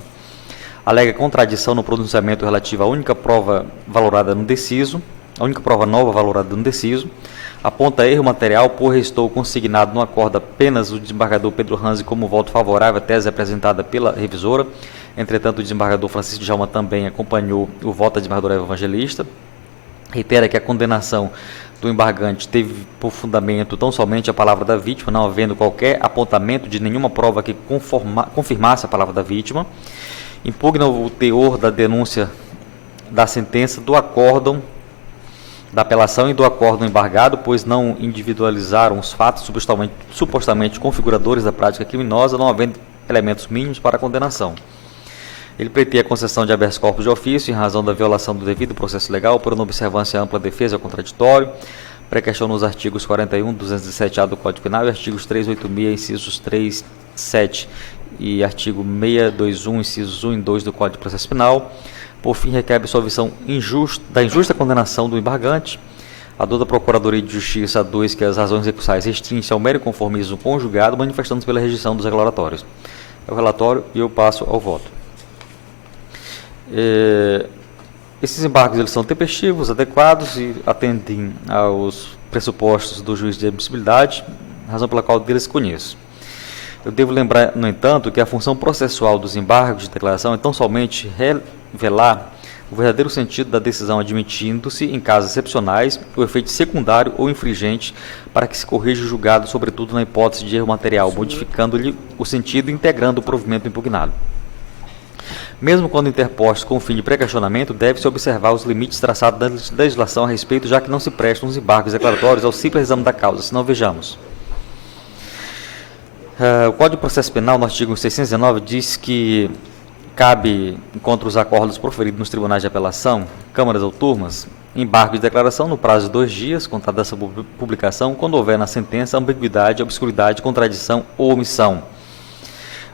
Alega contradição no pronunciamento relativo à única prova valorada no deciso, a única prova nova valorada no deciso, aponta erro material, por restou consignado no acordo apenas o desembargador Pedro Ranzi como voto favorável à tese apresentada pela revisora. Entretanto, o desembargador Francisco Djalma também acompanhou o voto da desembargadora Eva Evangelista. Reitera que a condenação do embargante teve por fundamento tão somente a palavra da vítima, não havendo qualquer apontamento de nenhuma prova que confirmasse a palavra da vítima. Impugna o teor da denúncia da sentença, do acórdão, da apelação e do acórdão embargado, pois não individualizaram os fatos supostamente configuradores da prática criminosa, não havendo elementos mínimos para a condenação. Ele pleiteia a concessão de habeas corpus de ofício em razão da violação do devido processo legal por uma observância ampla defesa ao contraditório, pré-questiona os artigos 41, 207-A do Código Penal e artigos 386, incisos 3, 7 e artigo 621, incisos 1 e 2 do Código de Processo Penal. Por fim, requer a absolvição da injusta condenação do embargante. A dor da Procuradoria de Justiça 2 que as razões recursais restringem-se ao mero conformismo conjugado, manifestando-se pela rejeição dos declaratórios. É o relatório e eu passo ao voto. Esses embargos eles são tempestivos, adequados e atendem aos pressupostos do juiz de admissibilidade, razão pela qual deles conheço. Eu devo lembrar, no entanto, que a função processual dos embargos de declaração é tão somente revelar o verdadeiro sentido da decisão, admitindo-se, em casos excepcionais, o efeito secundário ou infringente para que se corrija o julgado, sobretudo na hipótese de erro material, modificando-lhe o sentido e integrando o provimento impugnado. Mesmo quando interpostos com o fim de pré-questionamento, deve-se observar os limites traçados da legislação a respeito, já que não se prestam os embargos declaratórios ao simples exame da causa. Se não, vejamos. O Código de Processo Penal, no artigo 619, diz que cabe, contra os acordos proferidos nos tribunais de apelação, câmaras ou turmas, embargo de declaração no prazo de 2 dias, contado dessa publicação, quando houver na sentença ambiguidade, obscuridade, contradição ou omissão.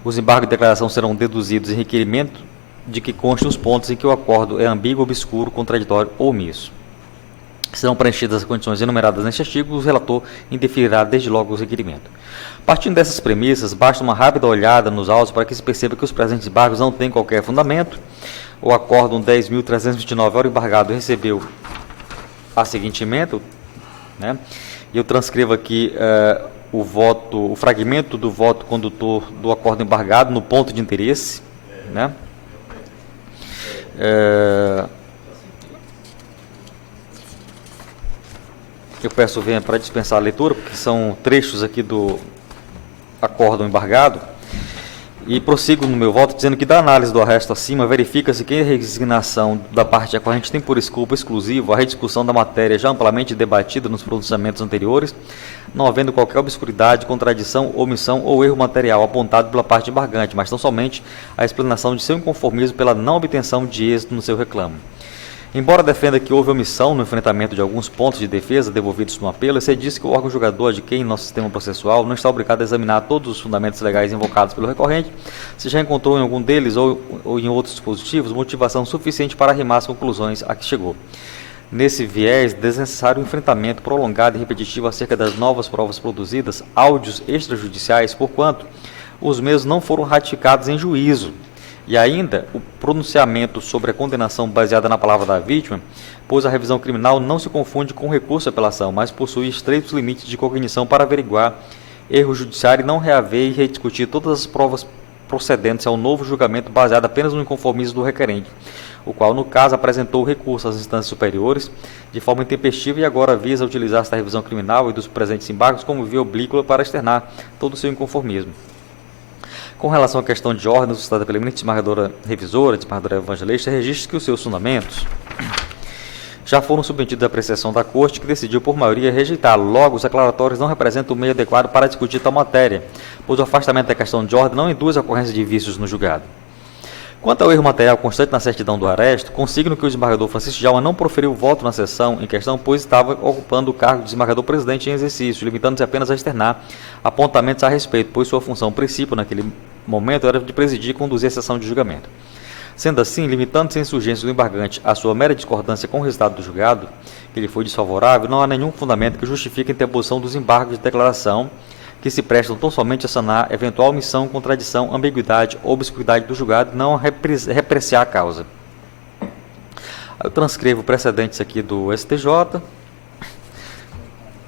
Os embargos de declaração serão deduzidos em requerimento de que constem os pontos em que o acordo é ambíguo, obscuro, contraditório ou omisso. Serão preenchidas as condições enumeradas neste artigo, o relator indeferirá desde logo o requerimento. Partindo dessas premissas, basta uma rápida olhada nos autos para que se perceba que os presentes embargos não têm qualquer fundamento. O acórdão 10.329, ao embargado, recebeu a seguinte emenda, né? E eu transcrevo aqui o fragmento do voto condutor do acordo embargado no ponto de interesse, né? Eu peço venha para dispensar a leitura, porque são trechos aqui do acórdão embargado. E prossigo no meu voto dizendo que, da análise do arresto acima, verifica-se que a resignação da parte recorrente tem por escopo exclusivo a rediscussão da matéria já amplamente debatida nos pronunciamentos anteriores, não havendo qualquer obscuridade, contradição, omissão ou erro material apontado pela parte embargante, mas tão somente a explanação de seu inconformismo pela não obtenção de êxito no seu reclamo. Embora defenda que houve omissão no enfrentamento de alguns pontos de defesa devolvidos no apelo, você diz que o órgão julgador de quem em nosso sistema processual não está obrigado a examinar todos os fundamentos legais invocados pelo recorrente, se já encontrou em algum deles ou em outros dispositivos motivação suficiente para arrimar as conclusões a que chegou. Nesse viés, desnecessário o enfrentamento prolongado e repetitivo acerca das novas provas produzidas, áudios extrajudiciais, porquanto os mesmos não foram ratificados em juízo. E ainda, o pronunciamento sobre a condenação baseada na palavra da vítima, pois a revisão criminal não se confunde com o recurso à apelação, mas possui estreitos limites de cognição para averiguar erro judiciário e não reaver e rediscutir todas as provas procedentes ao novo julgamento baseado apenas no inconformismo do requerente, o qual, no caso, apresentou o recurso às instâncias superiores de forma intempestiva e agora visa utilizar esta revisão criminal e dos presentes embargos como via oblíqua para externar todo o seu inconformismo. Com relação à questão de ordem suscitada pela eminente desembargadora revisora, desembargadora evangelista, registra que os seus fundamentos já foram submetidos à apreciação da Corte, que decidiu por maioria rejeitar. Logo, os declaratórios não representam o meio adequado para discutir tal matéria, pois o afastamento da questão de ordem não induz a ocorrência de vícios no julgado. Quanto ao erro material constante na certidão do arresto, consigno que o desembargador Francisco Djalma não proferiu voto na sessão em questão, pois estava ocupando o cargo de desembargador-presidente em exercício, limitando-se apenas a externar apontamentos a respeito, pois sua função, princípio, naquele momento, era de presidir e conduzir a sessão de julgamento. Sendo assim, limitando-se a insurgência do embargante à sua mera discordância com o resultado do julgado, que lhe foi desfavorável, não há nenhum fundamento que justifique a interposição dos embargos de declaração, que se prestam tão somente a sanar eventual omissão, contradição, ambiguidade ou obscuridade do julgado, não a repreciar a causa. Eu transcrevo precedentes aqui do STJ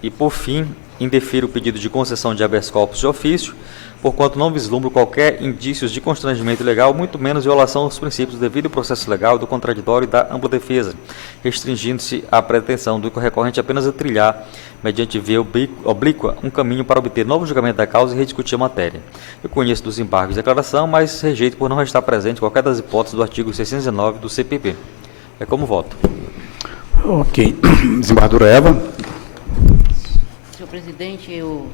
e, por fim, indefiro o pedido de concessão de habeas corpus de ofício, porquanto não vislumbro qualquer indícios de constrangimento ilegal, muito menos violação aos princípios do devido processo legal, do contraditório e da ampla defesa, restringindo-se a pretensão do recorrente apenas a trilhar, mediante via oblíqua, um caminho para obter novo julgamento da causa e rediscutir a matéria. Eu conheço dos embargos de declaração, mas rejeito por não restar presente qualquer das hipóteses do artigo 619 do CPP. É como voto. Ok. Desembargadora Eva. Senhor presidente, eu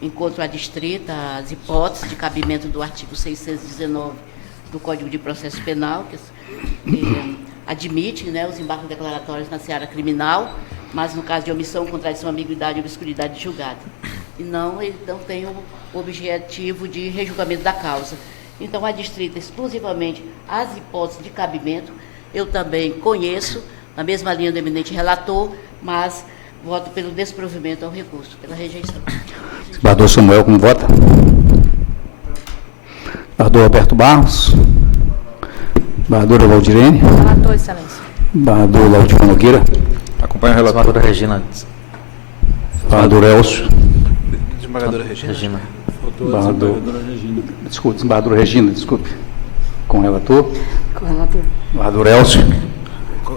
encontro adstrita as hipóteses de cabimento do artigo 619 do Código de Processo Penal, que admite, né, os embargos declaratórios na seara criminal, mas no caso de omissão, contradição, ambiguidade e obscuridade de julgado. E não tem o objetivo de rejulgamento da causa. Então, adstrita exclusivamente as hipóteses de cabimento. Eu também conheço, na mesma linha do eminente relator, mas voto pelo desprovimento ao recurso, pela rejeição. Desembargador Samuel, como vota? Desembargador Roberto Barros. Desembargadora Valdirene. Relator, excelência. Desembargador Laudifo Nogueira. Acompanha o relator. Desembargadora Regina. Desembargador Elcio. Desembargadora Regina. Desembargadora Regina. Desculpe, desembargadora Regina, desculpe. Com o relator. Com o relator. Desembargador Elcio.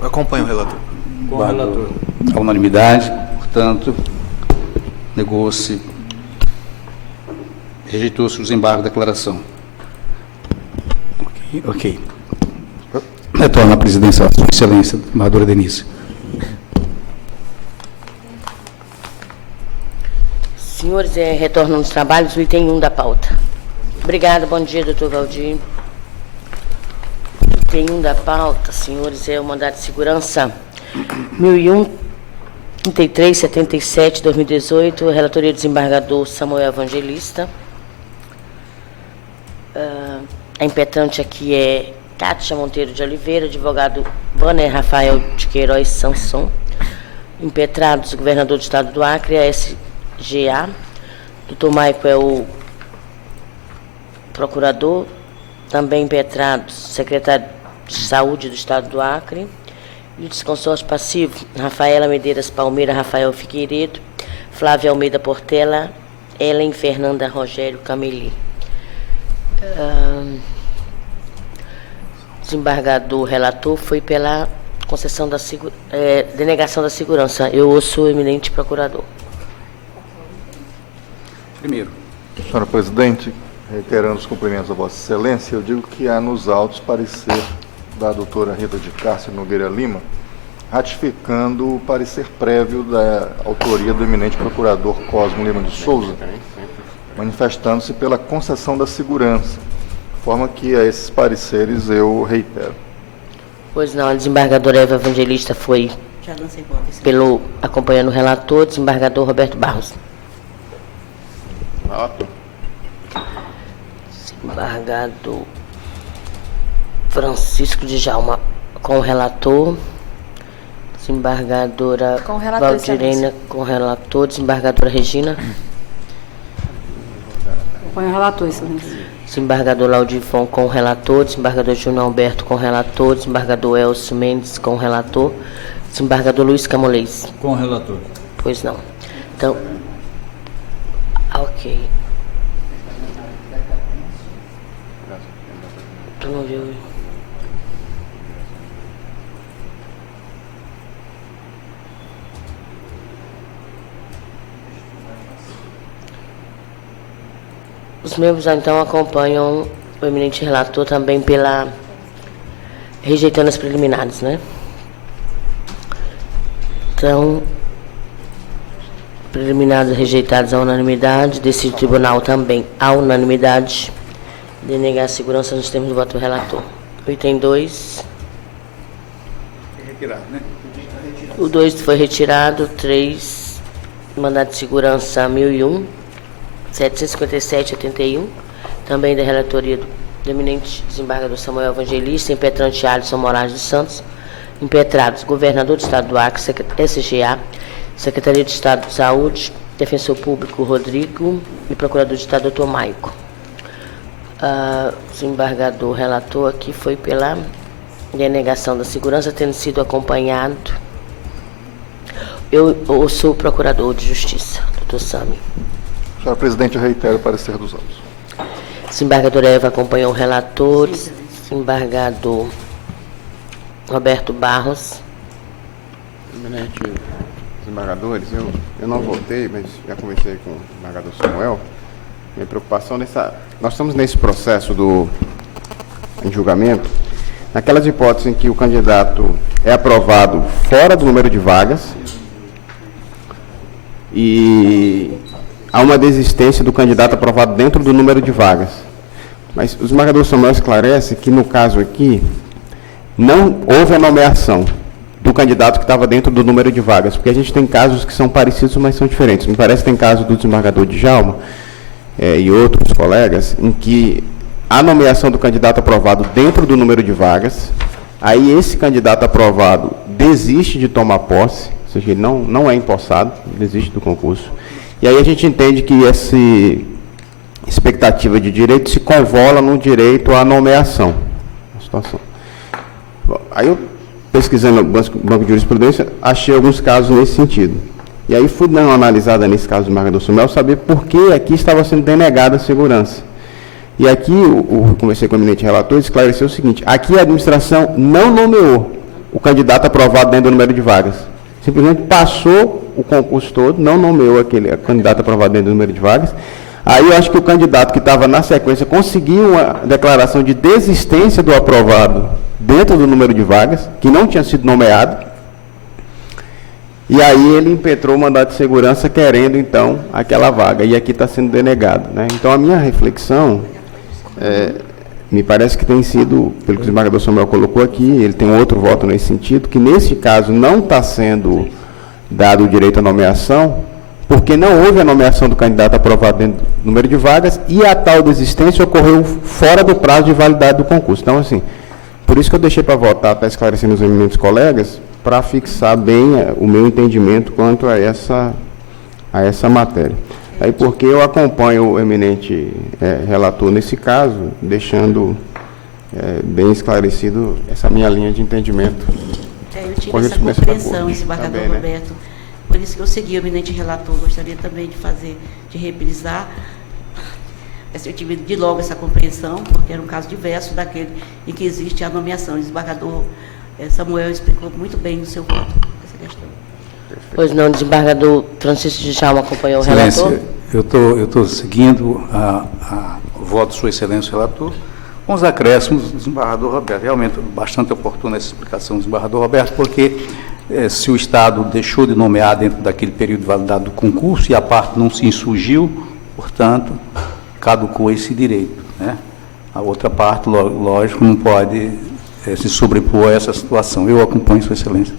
Acompanha o relator. Com o relator. A unanimidade, portanto, negou-se, rejeitou-se os embargos de declaração. Ok. Retorno à presidência, Sua Excelência, desembargadora Denise. Senhores, retorno nos trabalhos, o item 1 da pauta. Obrigada, bom dia, doutor Valdir. Item 1 da pauta, senhores, é o mandato de segurança 1001-3377, 2018, relatoria do desembargador Samuel Evangelista. A impetrante aqui é Cátia Monteiro de Oliveira, advogado Banner Rafael de Queiroz Sanson, impetrados governador do estado do Acre, a SGA, doutor Maico é o procurador, também impetrados secretário de saúde do estado do Acre, e o desconsórcio passivo, Rafaela Medeiras Palmeira, Rafael Figueiredo, Flávia Almeida Portela, Ellen Fernanda Rogério Cameli. Desembargador relator foi pela concessão da denegação da segurança. Eu ouço o eminente procurador. Primeiro, Senhora Presidente, reiterando os cumprimentos a Vossa Excelência, eu digo que há nos autos parecer da doutora Rita de Cássia Nogueira Lima, ratificando o parecer prévio da autoria do eminente procurador Cosmo Lima de Souza, manifestando-se pela concessão da segurança, de forma que a esses pareceres eu reitero. Pois não, a desembargadora Eva Evangelista foi Já lancei voto. pelo acompanhando o relator, desembargador Roberto Barros. Voto. Desembargador Francisco de Jalma com o relator. Desembargadora Com o relator, Valdirena Excelência. com o relator. Desembargadora Regina. Acompanho o relator, Excelência. Desembargador Laudifon com o relator. Desembargador Júnior Alberto com o relator. Desembargador Elcio Mendes com o relator. Desembargador Luiz Camolês. Com o relator. Pois não. Então, ok. Tu não viu? Os membros então acompanham o eminente relator também pela rejeitando as preliminares, né? Então, preliminares rejeitados à unanimidade, decide o tribunal também à unanimidade denegar a segurança nos termos do voto do relator. O item 2. Retirado, né? O 2 foi retirado. 3, mandado de segurança 1001, 757-81, também da relatoria do eminente desembargador Samuel Evangelista, impetrante Alisson Moraes dos Santos, impetrados governador do Estado do Acre, SGA, Secretaria de Estado de Saúde, Defensor Público Rodrigo e Procurador de Estado Dr. Maico. Desembargador relator aqui foi pela denegação da segurança, tendo sido acompanhado. Eu sou o Procurador de Justiça, Dr. Sami. Senhora Presidente, eu reitero o parecer dos autos. Desembargador Eva acompanhou o relator. Desembargador Roberto Barros. Eminente desembargadores, eu não votei, mas já conversei com o desembargador Samuel. Minha preocupação nós estamos nesse processo em julgamento, naquelas hipóteses em que o candidato é aprovado fora do número de vagas e há uma desistência do candidato aprovado dentro do número de vagas. Mas o desembargador Samuel esclarece que no caso aqui não houve a nomeação do candidato que estava dentro do número de vagas, porque a gente tem casos que são parecidos, mas são diferentes. Me parece que tem caso do desembargador Djalma e outros colegas, em que a nomeação do candidato aprovado dentro do número de vagas, aí esse candidato aprovado desiste de tomar posse, ou seja, ele não é empossado, desiste do concurso. E aí a gente entende que essa expectativa de direito se convola no direito à nomeação. A situação. Bom, aí eu, pesquisando no Banco de Jurisprudência, achei alguns casos nesse sentido. E aí fui dando uma analisada nesse caso do desembargador Samuel, saber por que aqui estava sendo denegada a segurança. E aqui, eu conversei com o eminente relator e esclareceu o seguinte: aqui a administração não nomeou o candidato aprovado dentro do número de vagas. Simplesmente passou o concurso todo, não nomeou aquele candidato aprovado dentro do número de vagas. Aí eu acho que o candidato que estava na sequência conseguiu uma declaração de desistência do aprovado dentro do número de vagas, que não tinha sido nomeado. E aí ele impetrou o mandado de segurança querendo, então, aquela vaga. E aqui está sendo denegado, né? Então, a minha reflexão, me parece que tem sido, pelo que o desembargador Samuel colocou aqui, ele tem um outro voto nesse sentido, que nesse caso não está sendo dado o direito à nomeação, porque não houve a nomeação do candidato aprovado dentro do número de vagas e a tal desistência ocorreu fora do prazo de validade do concurso. Então, assim, por isso que eu deixei para votar, para esclarecer meus eminentes colegas, para fixar bem o meu entendimento quanto a essa matéria. Aí porque eu acompanho o eminente relator nesse caso, deixando bem esclarecido essa minha linha de entendimento. Eu tive essa compreensão, desembargador também, né? Roberto. Por isso que eu segui o eminente relator. Gostaria também de reprisar. Eu tive de logo essa compreensão, porque era um caso diverso daquele em que existe a nomeação. O desembargador Samuel explicou muito bem no seu voto essa questão. Pois não, desembargador Francisco de Jalma acompanhou o relator. eu estou seguindo o voto de Sua Excelência Relator, com os acréscimos do desembargador Roberto. Realmente, bastante oportuna essa explicação do desembargador Roberto, porque se o Estado deixou de nomear dentro daquele período de validade do concurso e a parte não se insurgiu, portanto, caducou esse direito, né? A outra parte, lógico, não pode se sobrepor a essa situação. Eu acompanho, Sua Excelência.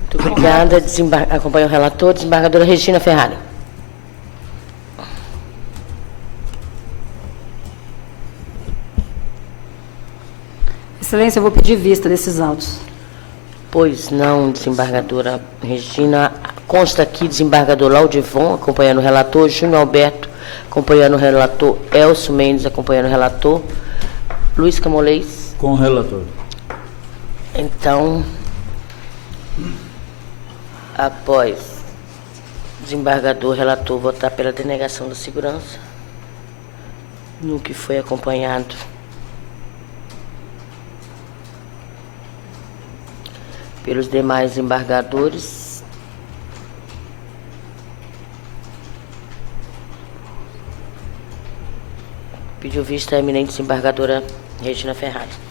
Muito obrigada. Acompanho o relator, desembargadora Regina Ferrari. Excelência, eu vou pedir vista desses autos. Pois não, desembargadora Regina. Consta aqui, desembargador Laudivon, acompanhando o relator, Júnior Alberto, acompanhando o relator, Elcio Mendes, acompanhando o relator, Luiz Camolês. Com o relator. Então, após desembargador relator votar pela denegação da segurança, no que foi acompanhado pelos demais desembargadores, pediu vista a eminente desembargadora Regina Ferrari.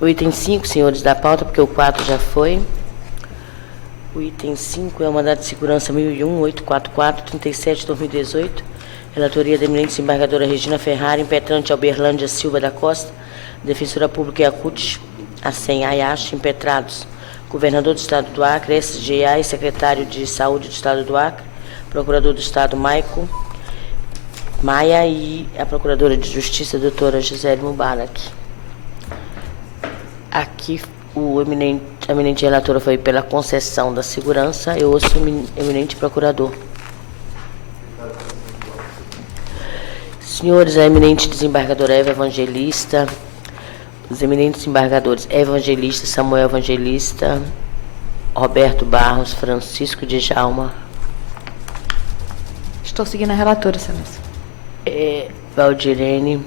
O item 5, senhores da pauta, porque o 4 já foi. O item 5 é o mandato de segurança 1001-844-37-2018. Relatoria da eminente desembargadora Regina Ferrari, impetrante Alberlândia Silva da Costa, defensora pública Yacuti, Acem Ayashi, impetrados governador do Estado do Acre, SGA e secretário de Saúde do Estado do Acre, procurador do Estado Maico Maia e a procuradora de Justiça, doutora Gisele Mubarak. Aqui a eminente relatora foi pela concessão da segurança, eu ouço o eminente procurador. Senhores, a eminente desembargadora Eva Evangelista, os eminentes desembargadores Evangelista, Samuel Evangelista, Roberto Barros, Francisco Djalma. Estou seguindo a relatora, excelência. Valdirene.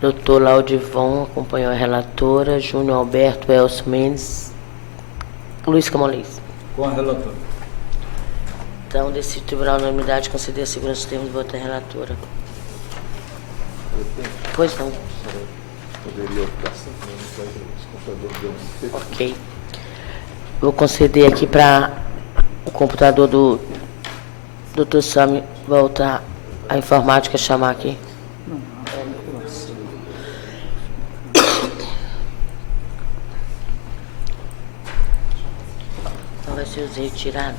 Doutor Laudivon acompanhou a relatora, Júnior Alberto, Elcio Mendes, Luiz Camolês. Com a relatora. Então, desse tribunal de unanimidade, conceder a segurança dos termos de voto da relatora. Pois não. Poderia ficar sem. Ok. Vou conceder aqui para o computador do Dr. Sami voltar a informática chamar aqui. Não vai ser retirado?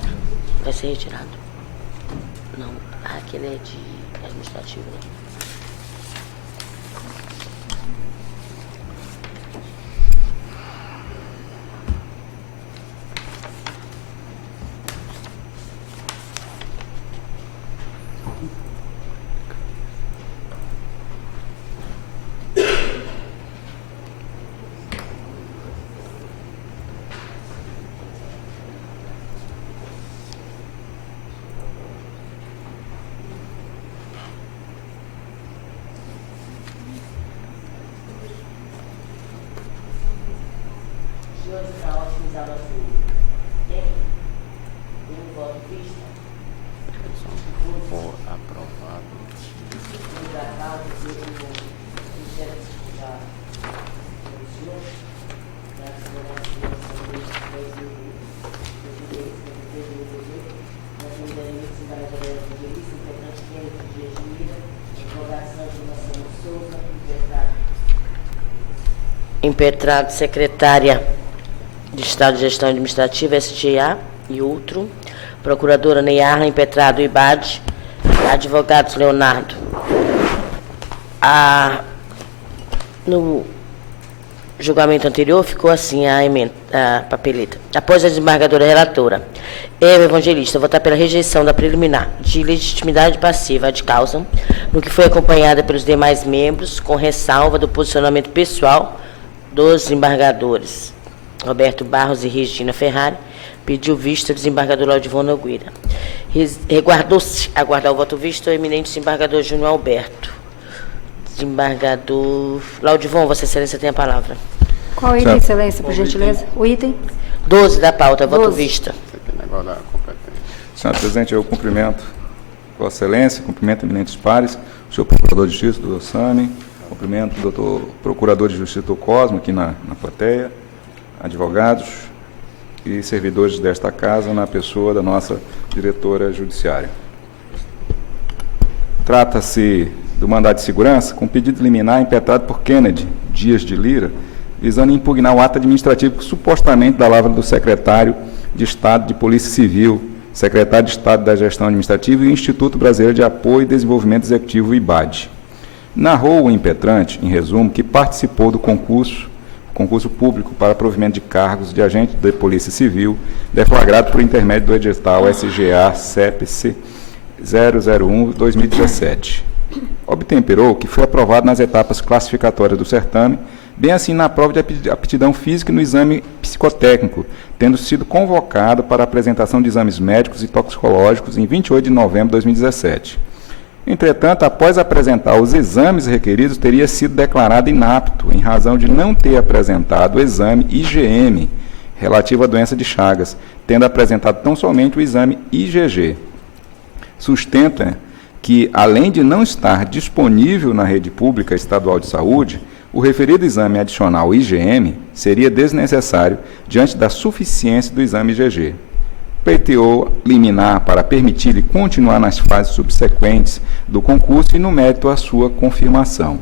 Vai ser retirado? Não. Aquele é de administrativo, né? Impetrado secretária de Estado de Gestão Administrativa, SGA, e outro. Procuradora Neyarla, impetrado IBAD, advogados Leonardo. No julgamento anterior ficou assim a papeleta. Após a desembargadora relatora, Eva Evangelista votar pela rejeição da preliminar de legitimidade passiva de causa, no que foi acompanhada pelos demais membros, com ressalva do posicionamento pessoal dos desembargadores Roberto Barros e Regina Ferrari, pediu vista o desembargador Laudivon Nogueira. Reguardou-se aguardar o voto visto o eminente desembargador Júnior Alberto. Desembargador Laudivon, Vossa Excelência tem a palavra. Qual o item, Excelência, por gentileza? O item? 12 da pauta, voto 12. vista. Senhor presidente, eu cumprimento Vossa Excelência, cumprimento eminentes pares, o senhor Procurador de Justiça, doutor Sami, cumprimento o doutor Procurador de Justiça, doutor Cosmo, aqui na plateia, advogados e servidores desta casa, na pessoa da nossa diretora judiciária. Trata-se do mandado de segurança com pedido liminar impetrado por Kennedy Dias de Lira, visando impugnar o ato administrativo que supostamente da lavra do secretário de Estado de Polícia Civil, secretário de Estado da Gestão Administrativa e o Instituto Brasileiro de Apoio e Desenvolvimento Executivo, IBAD. Narrou o impetrante, em resumo, que participou do concurso público para provimento de cargos de agente de Polícia Civil, deflagrado por intermédio do edital SGA CEP-C 001-2017. Obtemperou que foi aprovado nas etapas classificatórias do certame, bem assim na prova de aptidão física e no exame psicotécnico, tendo sido convocado para a apresentação de exames médicos e toxicológicos em 28 de novembro de 2017. Entretanto, após apresentar os exames requeridos, teria sido declarado inapto, em razão de não ter apresentado o exame IgM, relativo à doença de Chagas, tendo apresentado tão somente o exame IgG. Sustenta que, além de não estar disponível na rede pública estadual de saúde, o referido exame adicional IgM seria desnecessário diante da suficiência do exame IgG. Pleiteou liminar para permitir-lhe continuar nas fases subsequentes do concurso e no mérito à sua confirmação.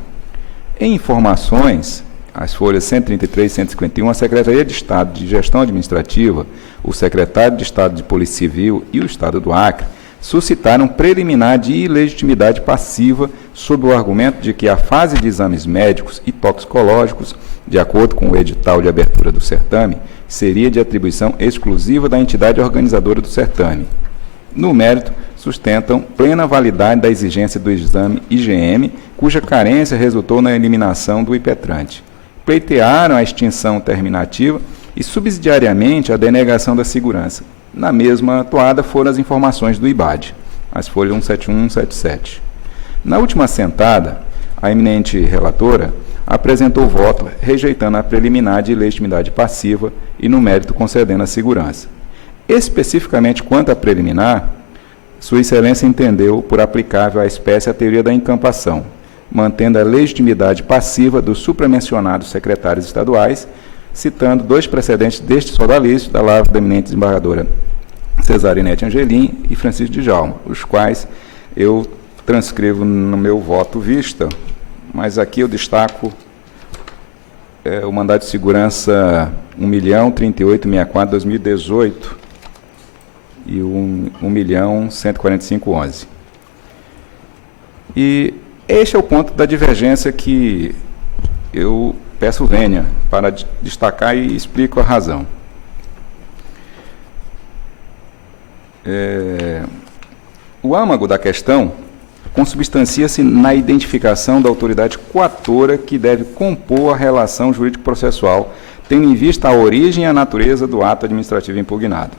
Em informações, as folhas 133 e 151, a Secretaria de Estado de Gestão Administrativa, o Secretário de Estado de Polícia Civil e o Estado do Acre suscitaram preliminar de ilegitimidade passiva sob o argumento de que a fase de exames médicos e toxicológicos, de acordo com o edital de abertura do certame, seria de atribuição exclusiva da entidade organizadora do certame. No mérito, sustentam plena validade da exigência do exame IgM, cuja carência resultou na eliminação do impetrante. Pleitearam a extinção terminativa e, subsidiariamente, a denegação da segurança. Na mesma atuada foram as informações do IBAD, as folhas 171 e 177. Na última assentada, a eminente relatora apresentou voto rejeitando a preliminar de ilegitimidade passiva e, no mérito, concedendo a segurança. Especificamente quanto à preliminar, Sua Excelência entendeu por aplicável à espécie a teoria da encampação, mantendo a legitimidade passiva dos supramencionados secretários estaduais, citando dois precedentes deste sodalício da lavra da eminente desembargadora Cesarinete Angelim e Francisco Djalma, os quais eu transcrevo no meu voto vista, mas aqui eu destaco o mandado de segurança 1.038.64/2018 e 1.145.11. E este é o ponto da divergência que eu peço vênia para destacar e explico a razão. O âmago da questão consubstancia-se na identificação da autoridade coatora que deve compor a relação jurídico-processual, tendo em vista a origem e a natureza do ato administrativo impugnado.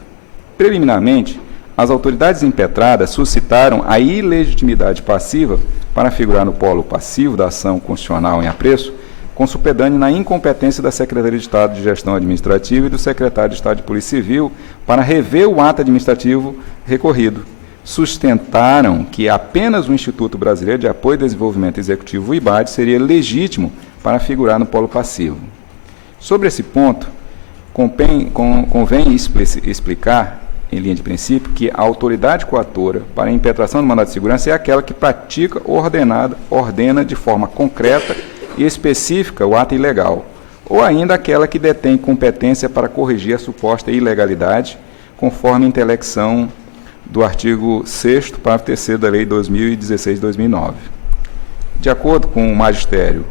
Preliminarmente, as autoridades impetradas suscitaram a ilegitimidade passiva para figurar no polo passivo da ação constitucional em apreço, consupedâneo na incompetência da Secretaria de Estado de Gestão Administrativa e do Secretário de Estado de Polícia Civil para rever o ato administrativo recorrido. Sustentaram que apenas o Instituto Brasileiro de Apoio e Desenvolvimento Executivo, o IBAD, seria legítimo para figurar no polo passivo. Sobre esse ponto, convém explicar, em linha de princípio, que a autoridade coatora para a impetração do mandado de segurança é aquela que pratica ou ordena de forma concreta e específica o ato ilegal, ou ainda aquela que detém competência para corrigir a suposta ilegalidade, conforme a intelecção do artigo 6º, parágrafo 3º da Lei 2016-2009. De acordo com o magistério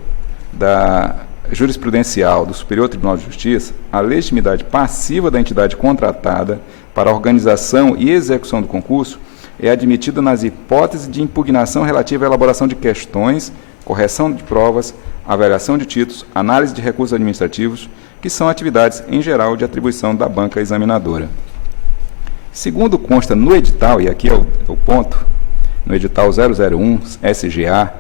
da jurisprudencial do Superior Tribunal de Justiça, a legitimidade passiva da entidade contratada para a organização e execução do concurso é admitida nas hipóteses de impugnação relativa à elaboração de questões, correção de provas, avaliação de títulos, análise de recursos administrativos, que são atividades, em geral, de atribuição da banca examinadora. Segundo consta no edital, e aqui é o ponto, no edital 001 SGA,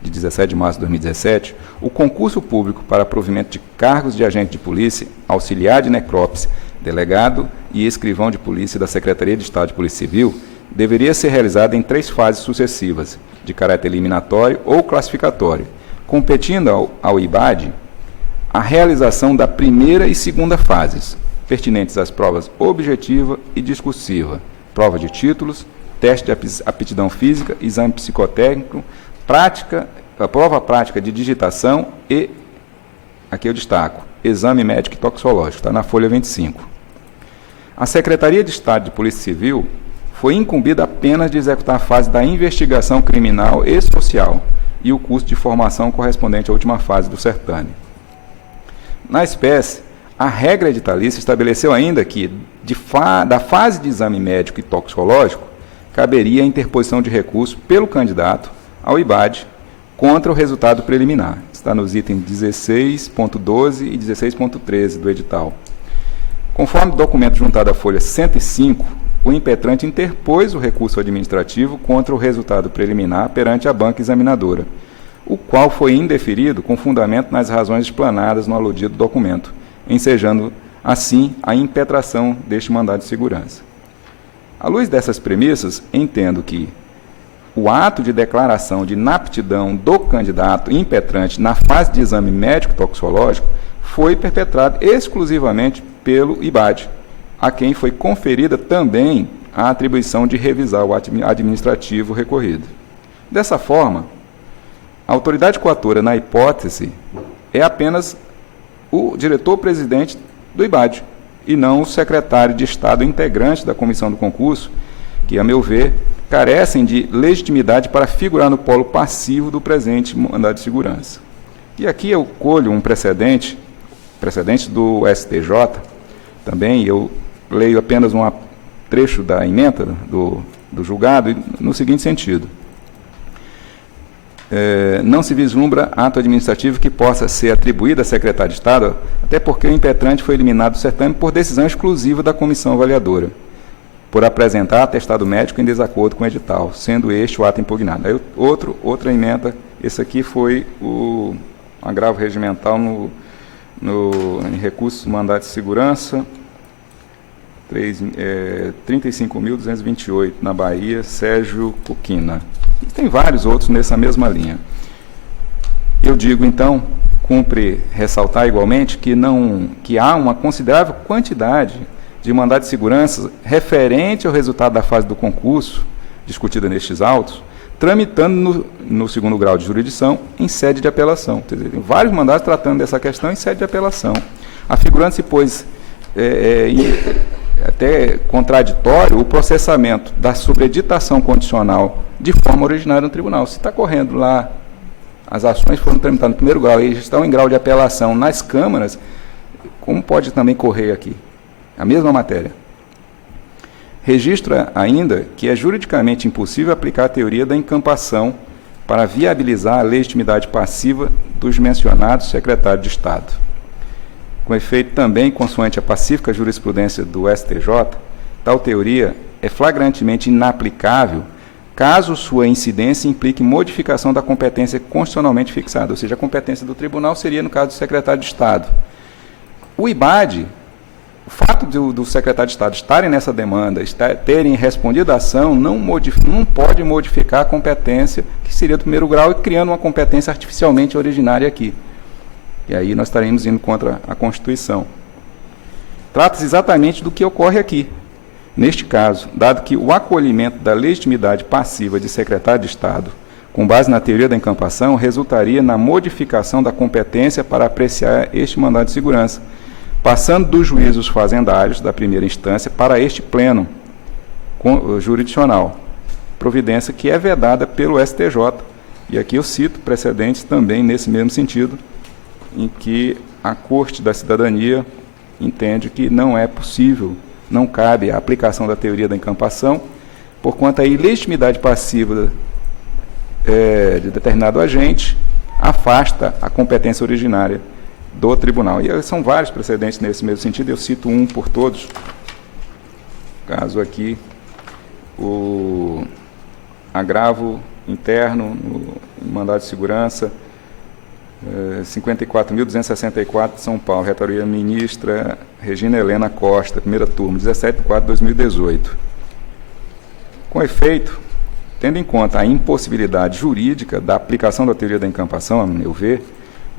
de 17 de março de 2017, o concurso público para provimento de cargos de agente de polícia, auxiliar de necrópsia, delegado e escrivão de polícia da Secretaria de Estado de Polícia Civil deveria ser realizado em 3 fases sucessivas, de caráter eliminatório ou classificatório, competindo ao IBAD a realização da primeira e segunda fases, pertinentes às provas objetiva e discursiva, prova de títulos, teste de aptidão física, exame psicotécnico, prova prática de digitação e, aqui eu destaco, exame médico e toxicológico, está na folha 25. A Secretaria de Estado de Polícia Civil foi incumbida apenas de executar a fase da investigação criminal e social e o custo de formação correspondente à última fase do certame. Na espécie, a regra editalícia estabeleceu ainda que, da fase de exame médico e toxicológico, caberia a interposição de recurso pelo candidato ao IBAD contra o resultado preliminar. Está nos itens 16.12 e 16.13 do edital. Conforme o documento juntado à folha 105, o impetrante interpôs o recurso administrativo contra o resultado preliminar perante a banca examinadora, o qual foi indeferido com fundamento nas razões explanadas no aludido documento, ensejando, assim, a impetração deste mandado de segurança. À luz dessas premissas, entendo que o ato de declaração de inaptidão do candidato impetrante na fase de exame médico-toxicológico foi perpetrado exclusivamente pelo IBAD, a quem foi conferida também a atribuição de revisar o ato administrativo recorrido. Dessa forma, a autoridade coatora, na hipótese, é apenas o diretor-presidente do IBAD, e não o secretário de Estado integrante da comissão do concurso, que, a meu ver, carecem de legitimidade para figurar no polo passivo do presente mandado de segurança. E aqui eu colho um precedente do STJ, também eu leio apenas um trecho da ementa do julgado, no seguinte sentido. Não se vislumbra ato administrativo que possa ser atribuído à secretária de Estado, até porque o impetrante foi eliminado do certame por decisão exclusiva da comissão avaliadora, por apresentar atestado médico em desacordo com o edital, sendo este o ato impugnado. Aí outra ementa, esse aqui foi o agravo regimental em recursos mandado de segurança, 35.228, na Bahia, Sérgio Coquina. E tem vários outros nessa mesma linha. Eu digo, então, cumpre ressaltar igualmente que há uma considerável quantidade de mandado de segurança referente ao resultado da fase do concurso, discutida nestes autos, tramitando no segundo grau de jurisdição em sede de apelação. Quer dizer, tem vários mandados tratando dessa questão em sede de apelação. Afigurando-se, pois, até contraditório o processamento da sobreditação condicional de forma originária no tribunal. Se está correndo lá, as ações foram tramitadas no primeiro grau e estão em grau de apelação nas câmaras, como pode também correr aqui? A mesma matéria. Registra ainda que é juridicamente impossível aplicar a teoria da encampação para viabilizar a legitimidade passiva dos mencionados secretários de Estado. Com efeito também, consoante a pacífica jurisprudência do STJ, tal teoria é flagrantemente inaplicável caso sua incidência implique modificação da competência constitucionalmente fixada, ou seja, a competência do tribunal seria no caso do secretário de Estado. O IBAD, o fato do secretário de Estado estarem nessa demanda, terem respondido a ação, não pode modificar a competência que seria do primeiro grau e criando uma competência artificialmente originária aqui. E aí nós estaremos indo contra a Constituição. Trata-se exatamente do que ocorre aqui. Neste caso, dado que o acolhimento da legitimidade passiva de secretário de Estado, com base na teoria da encampação, resultaria na modificação da competência para apreciar este mandado de segurança, passando dos juízos fazendários da primeira instância para este pleno jurisdicional, providência que é vedada pelo STJ. E aqui eu cito precedentes também nesse mesmo sentido, em que a Corte da Cidadania entende que não é possível, não cabe a aplicação da teoria da encampação, porquanto a ilegitimidade passiva de determinado agente afasta a competência originária do tribunal. E são vários precedentes nesse mesmo sentido, eu cito um por todos. Caso aqui, o agravo interno no mandado de segurança, 54.264 de São Paulo, relatoria ministra Regina Helena Costa, primeira turma, 17/4/2018. Com efeito, tendo em conta a impossibilidade jurídica da aplicação da teoria da encampação, a meu ver,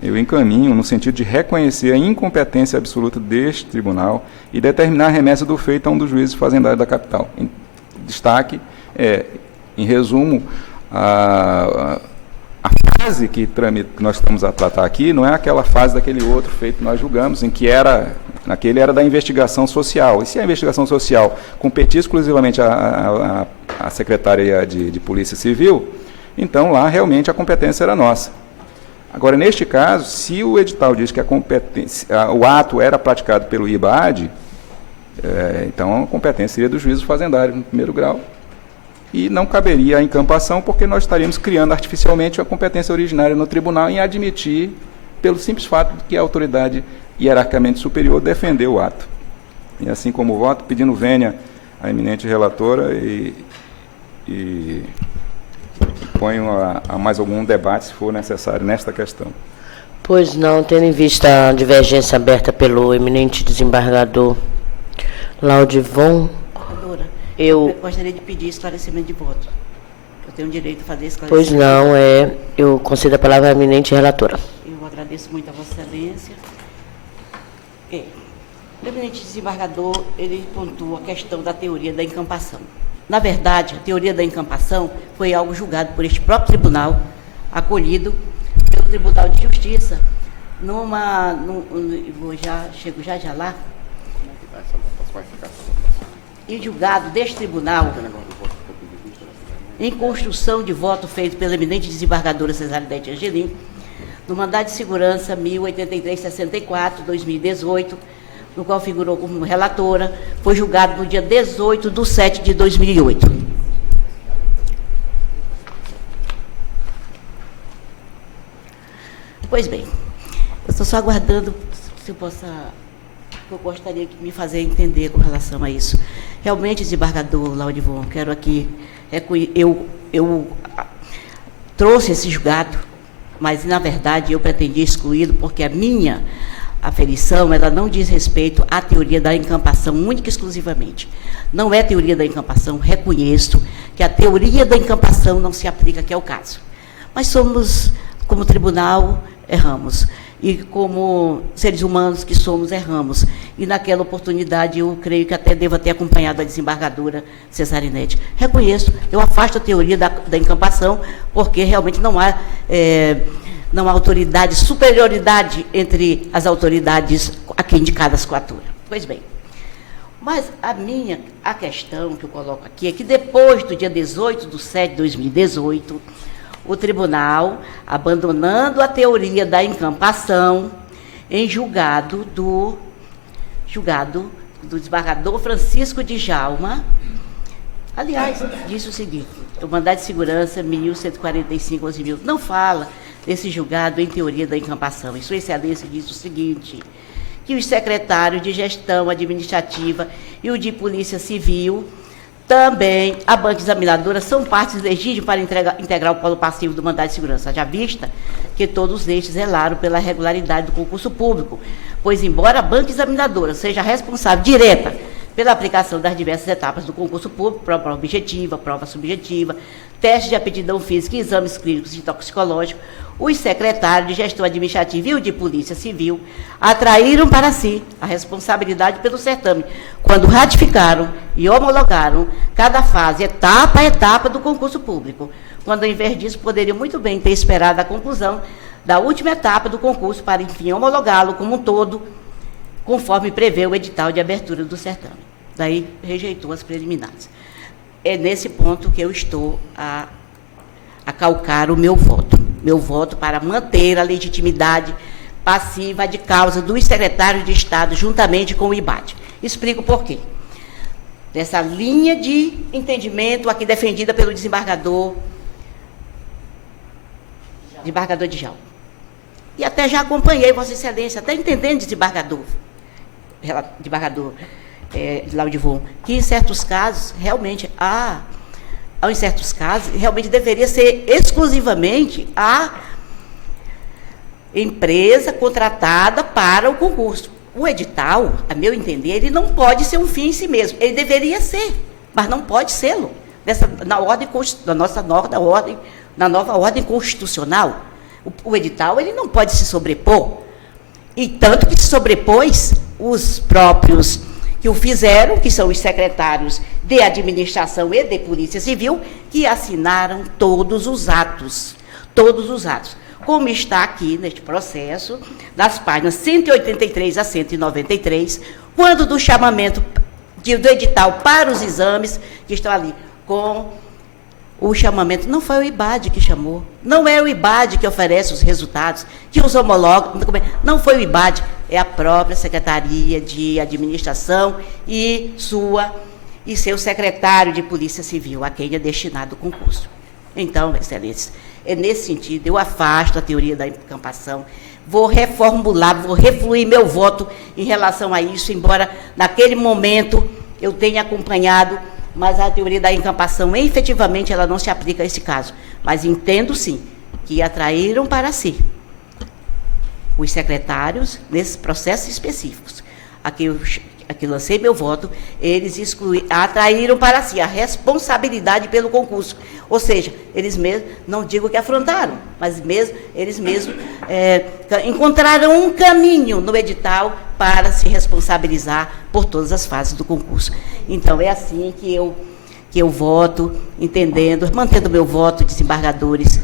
eu encaminho no sentido de reconhecer a incompetência absoluta deste tribunal e determinar a remessa do feito a um dos juízes fazendários da capital. Em destaque, em resumo, a fase que nós estamos a tratar aqui não é aquela fase daquele outro feito que nós julgamos, em que naquele era da investigação social. E se a investigação social competia exclusivamente à Secretaria de Polícia Civil, então lá realmente a competência era nossa. Agora, neste caso, se o edital diz que o ato era praticado pelo IBAD, então a competência seria do juízo fazendário no primeiro grau, e não caberia a encampação, porque nós estaríamos criando artificialmente a competência originária no tribunal em admitir, pelo simples fato de que a autoridade hierarquicamente superior defendeu o ato. E assim como voto, pedindo vênia à eminente relatora e ponho a mais algum debate, se for necessário, nesta questão. Pois não, tendo em vista a divergência aberta pelo eminente desembargador Laudivon, eu gostaria de pedir esclarecimento de voto. Eu tenho o direito de fazer esclarecimento. Pois não, eu concedo a palavra à eminente relatora. Eu agradeço muito a Vossa Excelência. O eminente desembargador, ele pontua a questão da teoria da encampação. Na verdade, a teoria da encampação foi algo julgado por este próprio tribunal, acolhido pelo Tribunal de Justiça, chego já lá, e julgado deste tribunal, em construção de voto feito pela eminente desembargadora Cesarinete Angelim, no mandado de segurança 1083/64/2018, no qual figurou como relatora, foi julgado no dia 18/7/2008. Pois bem, eu estou só aguardando se eu gostaria de me fazer entender com relação a isso. Realmente, desembargador Laudivon, quero aqui, eu trouxe esse julgado, mas, na verdade, eu pretendia excluí-lo porque a minha aferição, ela não diz respeito à teoria da encampação, única e exclusivamente. Não é teoria da encampação, reconheço que a teoria da encampação não se aplica aqui ao caso. Mas somos, como tribunal, erramos. E como seres humanos que somos, erramos. E naquela oportunidade, eu creio que até devo ter acompanhado a desembargadora Cesarinete. Reconheço, eu afasto a teoria da encampação, porque realmente não há autoridade, superioridade entre as autoridades aqui indicadas com a atura. Pois bem, mas a questão que eu coloco aqui é que depois do dia 18/7/2018, o tribunal, abandonando a teoria da encampação, em julgado do desembargador Francisco Djalma, aliás, disse o seguinte, o mandado de segurança 1145/11.000, não fala desse julgado em teoria da encampação. E Sua Excelência disse o seguinte, que os secretários de gestão administrativa e o de polícia civil, também a banca examinadora, são partes legítimas para integrar o polo passivo do mandado de segurança, já vista que todos estes zelaram pela regularidade do concurso público, pois, embora a banca examinadora seja responsável direta pela aplicação das diversas etapas do concurso público, prova objetiva, prova subjetiva, teste de aptidão física e exames clínicos e toxicológicos, os secretários de gestão administrativa e o de polícia civil atraíram para si a responsabilidade pelo certame, quando ratificaram e homologaram cada fase, etapa a etapa do concurso público, quando, ao invés disso, poderiam muito bem ter esperado a conclusão da última etapa do concurso para, enfim, homologá-lo como um todo, conforme prevê o edital de abertura do certame. Daí, rejeitou as preliminares. É nesse ponto que eu estou a calcar o meu voto para manter a legitimidade passiva de causa dos secretários de Estado, juntamente com o IBAD. Explico por quê. Dessa linha de entendimento aqui defendida pelo desembargador Djalma. e até já acompanhei, Vossa Excelência, até entendendo, desembargador Laudivon, que em certos casos, realmente, deveria ser exclusivamente a empresa contratada para o concurso. O edital, a meu entender, ele não pode ser um fim em si mesmo. Ele deveria ser, mas não pode sê-lo. Na nova ordem constitucional, o edital ele não pode se sobrepor. E tanto que se sobrepôs os próprios que o fizeram, que são os secretários de administração e de polícia civil, que assinaram todos os atos. Como está aqui neste processo, das páginas 183 a 193, quando do chamamento do edital para os exames, que estão ali com o chamamento, não foi o IBAD que chamou, não é o IBAD que oferece os resultados, que os homologa, não foi o IBAD, é a própria Secretaria de Administração e seu secretário de Polícia Civil, a quem é destinado o concurso. Então, Excelência, é nesse sentido, eu afasto a teoria da encampação, vou reformular, vou refluir meu voto em relação a isso, embora naquele momento eu tenha acompanhado, mas a teoria da encampação, efetivamente, ela não se aplica a esse caso. Mas entendo, sim, que atraíram para si os secretários, nesses processos específicos, aqui lancei meu voto, eles atraíram para si a responsabilidade pelo concurso. Ou seja, eles mesmos, não digo que afrontaram, mas eles mesmos encontraram um caminho no edital para se responsabilizar por todas as fases do concurso. Então, é assim que eu voto, entendendo, mantendo meu voto, desembargadores,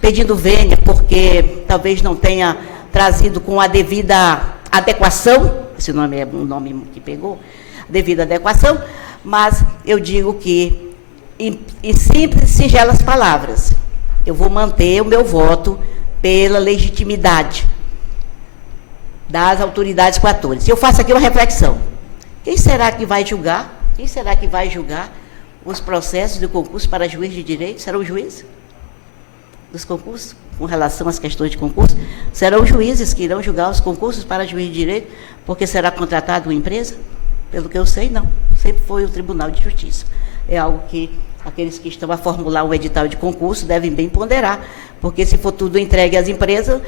pedindo vênia, porque talvez não tenha trazido com a devida adequação, esse nome é um nome que pegou, devida adequação, mas eu digo que, em simples e singelas palavras, eu vou manter o meu voto pela legitimidade das autoridades coatores. Eu faço aqui uma reflexão. Quem será que vai julgar? Quem será que vai julgar os processos de concurso para juiz de direito? Serão os juízes dos concursos, com relação às questões de concurso? Serão os juízes que irão julgar os concursos para juiz de direito, porque será contratada uma empresa? Pelo que eu sei, não. Sempre foi o Tribunal de Justiça. É algo que aqueles que estão a formular um edital de concurso devem bem ponderar, porque se for tudo entregue às empresas,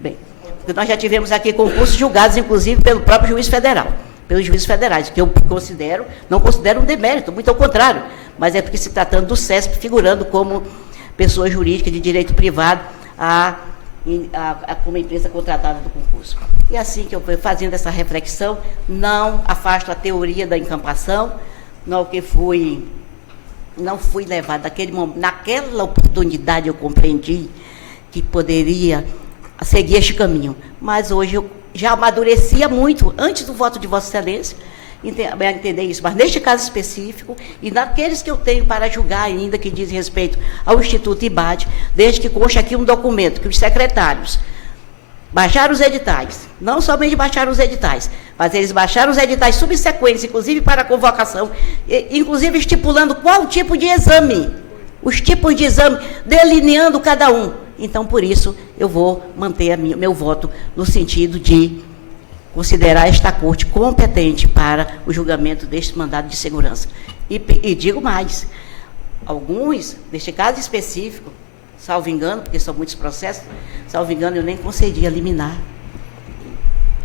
bem, porque nós já tivemos aqui concursos julgados, inclusive, pelo próprio juiz federal, pelos juízes federais, que eu não considero um demérito, muito ao contrário, mas é porque se tratando do CESP, figurando como pessoa jurídica de direito privado como empresa contratada do concurso. E assim que eu fui fazendo essa reflexão, não afasto a teoria da encampação, não fui levada naquela oportunidade eu compreendi que poderia seguir este caminho, mas hoje eu já amadurecia muito, antes do voto de Vossa Excelência, entender isso, mas neste caso específico, e naqueles que eu tenho para julgar ainda, que diz respeito ao Instituto IBAD, desde que conste aqui um documento, que os secretários baixaram os editais, não somente baixaram os editais, mas eles baixaram os editais subsequentes, inclusive para a convocação, inclusive estipulando qual tipo de exame, os tipos de exame, delineando cada um. Então, por isso, eu vou manter meu voto no sentido de considerar esta corte competente para o julgamento deste mandado de segurança. E digo mais, alguns, neste caso específico, salvo engano, porque são muitos processos, salvo engano, eu nem concedi a liminar.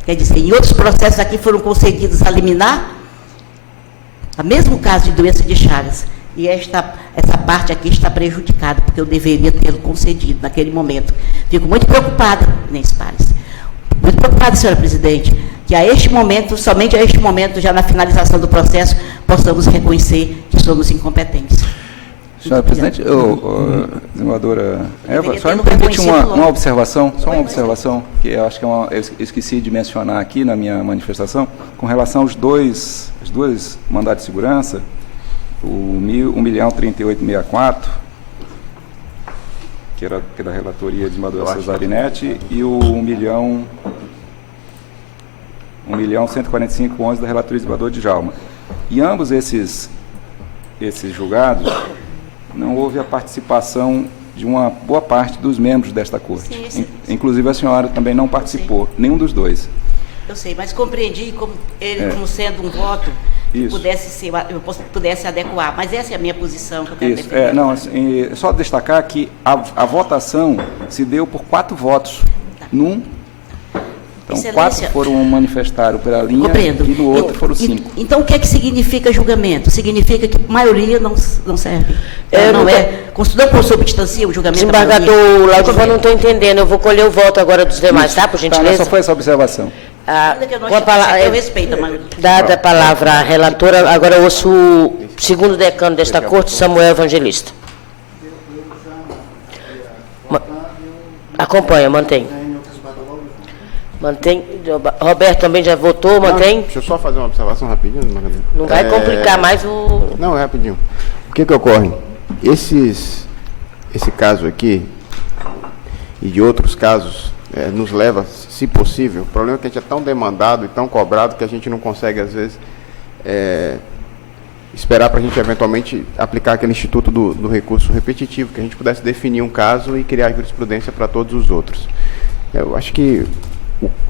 Quer dizer, em outros processos aqui foram concedidos a liminar, o mesmo caso de doença de Chagas, e essa parte aqui está prejudicada, porque eu deveria tê-lo concedido naquele momento. Fico muito preocupada, Inês Pares. Muito preocupada, senhora presidente, que a este momento, somente a este momento, já na finalização do processo, possamos reconhecer que somos incompetentes. Senhora presidente, desembargadora Eva, só me permite uma observação, só uma observação, que eu acho que eu esqueci de mencionar aqui na minha manifestação, com relação aos dois mandados de segurança, o 1.038.64, que era da relatoria de desembargadora Cesarinete, e o 1.145.11 da relatoria de desembargador Djalma. E ambos esses julgados, não houve a participação de uma boa parte dos membros desta corte. Sim. Inclusive a senhora também não participou, nenhum dos dois. Eu sei, mas compreendi como ele como sendo um voto que pudesse adequar. Mas essa é a minha posição que eu quero defender. Não, assim, só destacar que a votação se deu por 4 votos num. Então, Excelência, 4 foram manifestaram pela linha compreendo. E no outro foram 5. Então, o que é que significa julgamento? Significa que a maioria não serve. Não consubstancia o julgamento. Desembargador Laudivon, não estou entendendo. Eu vou colher o voto agora dos demais, tá? Por gentileza. Só foi essa observação. Eu respeito a maioria. Dada a palavra à relatora, agora eu ouço o segundo decano desta corte, Samuel Evangelista. Acompanha, mantém. Mantém. Roberto também já votou, mantém? Deixa eu só fazer uma observação rapidinho. Não vai complicar mais o... Não, é rapidinho. O que ocorre? Esse caso aqui e de outros casos nos leva, se possível, o problema é que a gente é tão demandado e tão cobrado que a gente não consegue, às vezes, esperar para a gente eventualmente aplicar aquele instituto do recurso repetitivo, que a gente pudesse definir um caso e criar jurisprudência para todos os outros. Eu acho que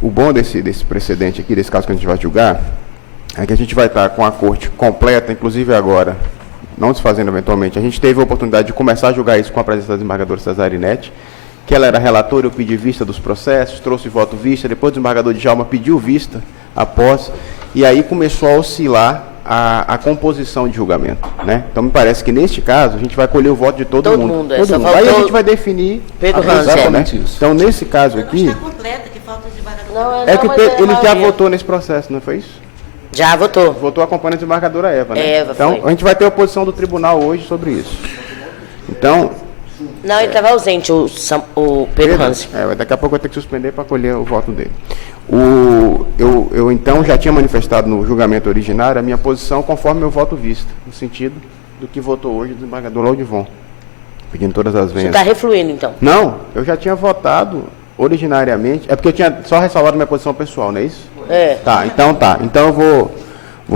o bom desse precedente aqui, desse caso que a gente vai julgar, é que a gente vai estar com a corte completa, inclusive agora, não desfazendo eventualmente. A gente teve a oportunidade de começar a julgar isso com a presença da desembargadora Cesarinete, que ela era relatora, eu pedi vista dos processos, trouxe voto vista, depois o desembargador Djalma pediu vista após, e aí começou a oscilar a composição de julgamento, né? Então me parece que neste caso a gente vai colher o voto de todo mundo. Todo mundo. Aí a gente vai definir exatamente isso. Então nesse caso aqui é que ele já votou nesse processo, não foi isso? Já votou. Votou acompanhando a desembargadora Eva, né? Eva, então foi. A gente vai ter a oposição do tribunal hoje sobre isso. Então não, ele estava ausente, o Pedro Hansen. Daqui a pouco eu vou ter que suspender para colher o voto dele. Eu então já tinha manifestado no julgamento originário a minha posição conforme meu voto visto, no sentido do que votou hoje o desembargador Laudivon, pedindo todas as venhas. Você está refluindo, então? Não, eu já tinha votado originariamente, é porque eu tinha só ressalvado minha posição pessoal, não é isso? Tá. Então eu vou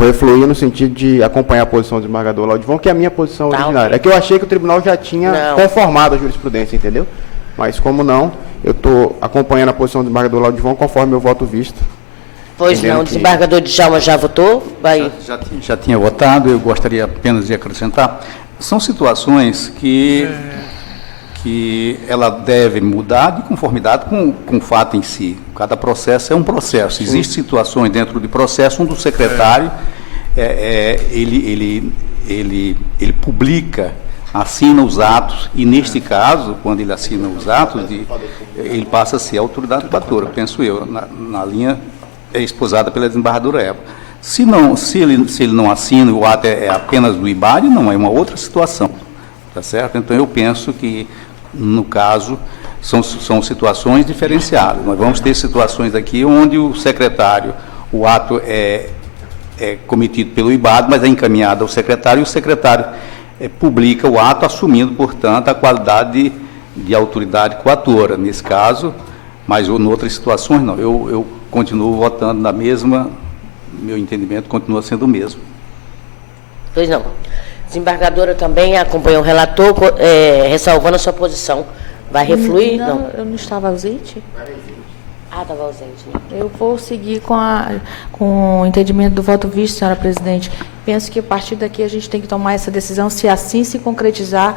refluir no sentido de acompanhar a posição do desembargador Laudivon, que é a minha posição originária. Okay. É que eu achei que o tribunal já tinha conformado a jurisprudência, entendeu? Mas como não, eu estou acompanhando a posição do desembargador Laudivon conforme meu voto visto. Pois não, o desembargador Djalma já votou? Já tinha votado, eu gostaria apenas de acrescentar. São situações que ela deve mudar de conformidade com o fato em si. Cada processo é um processo. Existem situações dentro do processo onde o secretário ele publica, assina os atos, e neste caso, quando ele assina os atos, ele passa a ser a autoridade tutora, penso eu, na linha esposada pela desembargadora Eva. Se ele não assina, o ato é apenas do IBAD, não, é uma outra situação, tá certo? Então eu penso que, no caso, são situações diferenciadas. Nós vamos ter situações aqui onde o secretário, o ato é cometido pelo IBAD, mas é encaminhado ao secretário, e o secretário publica o ato, assumindo, portanto, a qualidade de autoridade coatora, nesse caso, mas em outras situações não. Eu continuo votando na mesma, meu entendimento continua sendo o mesmo. Pois não. Desembargadora também acompanhou o relator, ressalvando a sua posição. Vai refluir? Não, eu não estava ausente. Estava ausente, né? Eu vou seguir com o entendimento do voto visto, senhora presidente. Penso que a partir daqui a gente tem que tomar essa decisão, se assim se concretizar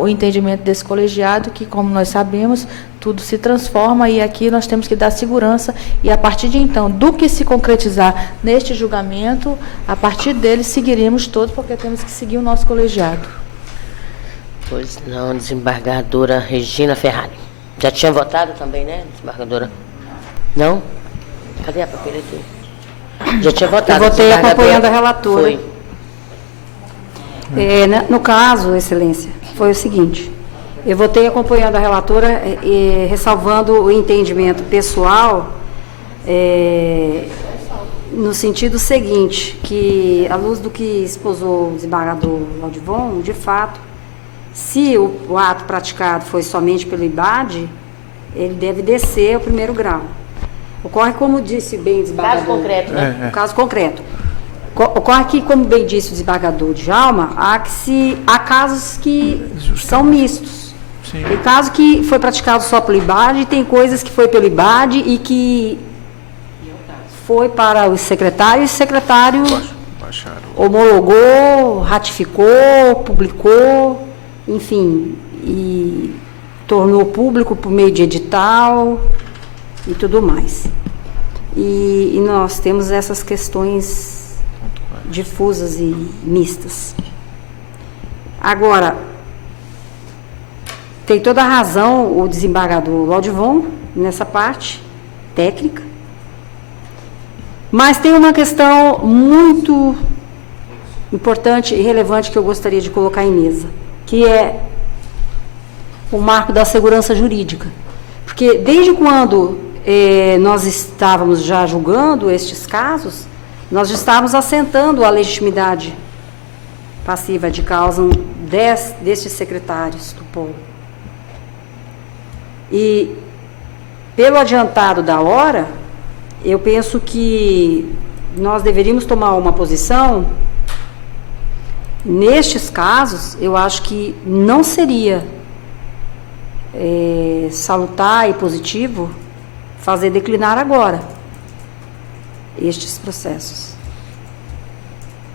o entendimento desse colegiado, que, como nós sabemos, tudo se transforma, e aqui nós temos que dar segurança, e a partir de então, do que se concretizar neste julgamento, a partir dele seguiremos todos, porque temos que seguir o nosso colegiado. Pois não, desembargadora Regina Ferrari. Já tinha votado também, né, desembargadora? Não? Cadê a papeleta aqui? Já tinha votado. Eu votei acompanhando a relatora. Foi. No caso, Excelência, foi o seguinte: eu votei acompanhando a relatora, ressalvando o entendimento pessoal, no sentido seguinte, que, à luz do que esposou o desembargador Laudivon, de fato, se o ato praticado foi somente pelo IBAD, ele deve descer ao primeiro grau. Ocorre, como disse bem o desembargador... Caso concreto, né? Caso concreto. Ocorre que, como bem disse o desembargador Djalma, há casos que são mistos. Tem caso que foi praticado só pelo IBAD, tem coisas que foi pelo IBAD e que foi para o secretário, e o secretário homologou, ratificou, publicou, enfim, e tornou público por meio de edital e tudo mais. E nós temos essas questões difusas e mistas. Agora, tem toda a razão o desembargador Laudivon nessa parte técnica, mas tem uma questão muito importante e relevante que eu gostaria de colocar em mesa, que é o marco da segurança jurídica. Porque desde quando nós estávamos já julgando estes casos, nós estávamos assentando a legitimidade passiva de causa destes secretários do polo. E, pelo adiantado da hora, eu penso que nós deveríamos tomar uma posição. Nestes casos, eu acho que não seria salutar e positivo fazer declinar agora estes processos.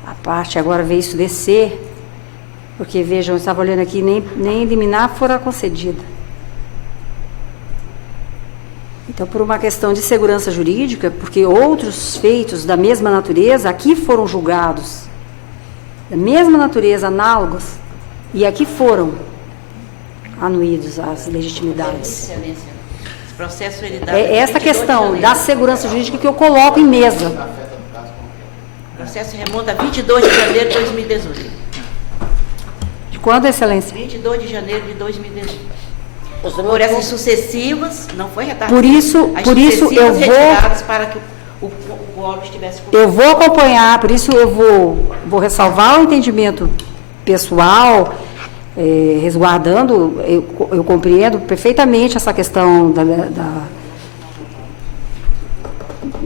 A parte agora veio isso descer, porque, vejam, eu estava olhando aqui, nem liminar fora concedida. Então, por uma questão de segurança jurídica, porque outros feitos da mesma natureza aqui foram julgados, da mesma natureza, análogos, e aqui foram anuídos as legitimidades. Excelência, esse processo ele dá É essa questão da segurança jurídica que eu coloco em mesa. O processo remonta a 22 de janeiro de 2018. De quando, Excelência? 22 de janeiro de 2018. Por essas sucessivas, não foi retardado. Por isso eu vou... para que o órgão estivesse... Eu vou acompanhar, por isso eu vou ressalvar o entendimento pessoal, resguardando, eu compreendo perfeitamente essa questão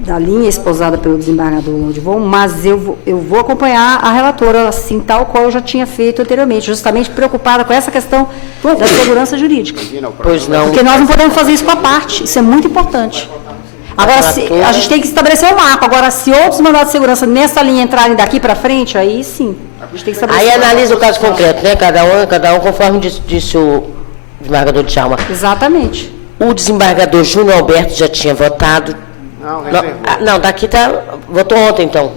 da linha esposada pelo desembargador Laudivon, mas eu vou acompanhar a relatora, assim, tal qual eu já tinha feito anteriormente, justamente preocupada com essa questão da segurança jurídica. Pois não. Porque nós não podemos fazer isso com a parte, isso é muito importante. Agora, a gente tem que estabelecer um marco. Agora, se outros mandados de segurança nessa linha entrarem daqui para frente, aí sim, a gente tem que estabelecer. Aí analisa o caso concreto, né? Cada um conforme disse o desembargador Djalma. Exatamente. O desembargador Júnior Alberto já tinha votado. Não, daqui tá. Votou ontem, então.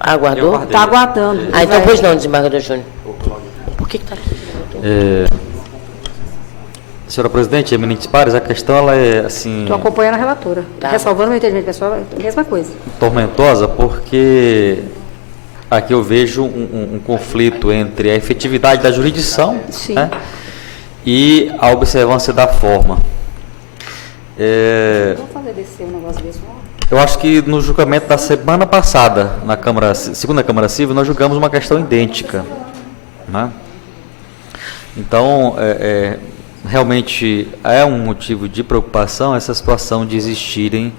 Aguardou? Está aguardando. Então, pois não, desembargador Júnior. Por que está aqui? Senhora presidente, eminentes pares, a questão ela é assim... Estou acompanhando a relatora. Ressalvando o meu entendimento pessoal, é a mesma coisa. Tormentosa, porque aqui eu vejo um conflito entre a efetividade da jurisdição, né, e a observância da forma. Vou fazer descer um negócio desse. Eu acho que no julgamento da semana passada, na segunda Câmara Civil, nós julgamos uma questão idêntica, né? Então, realmente é um motivo de preocupação essa situação de existirem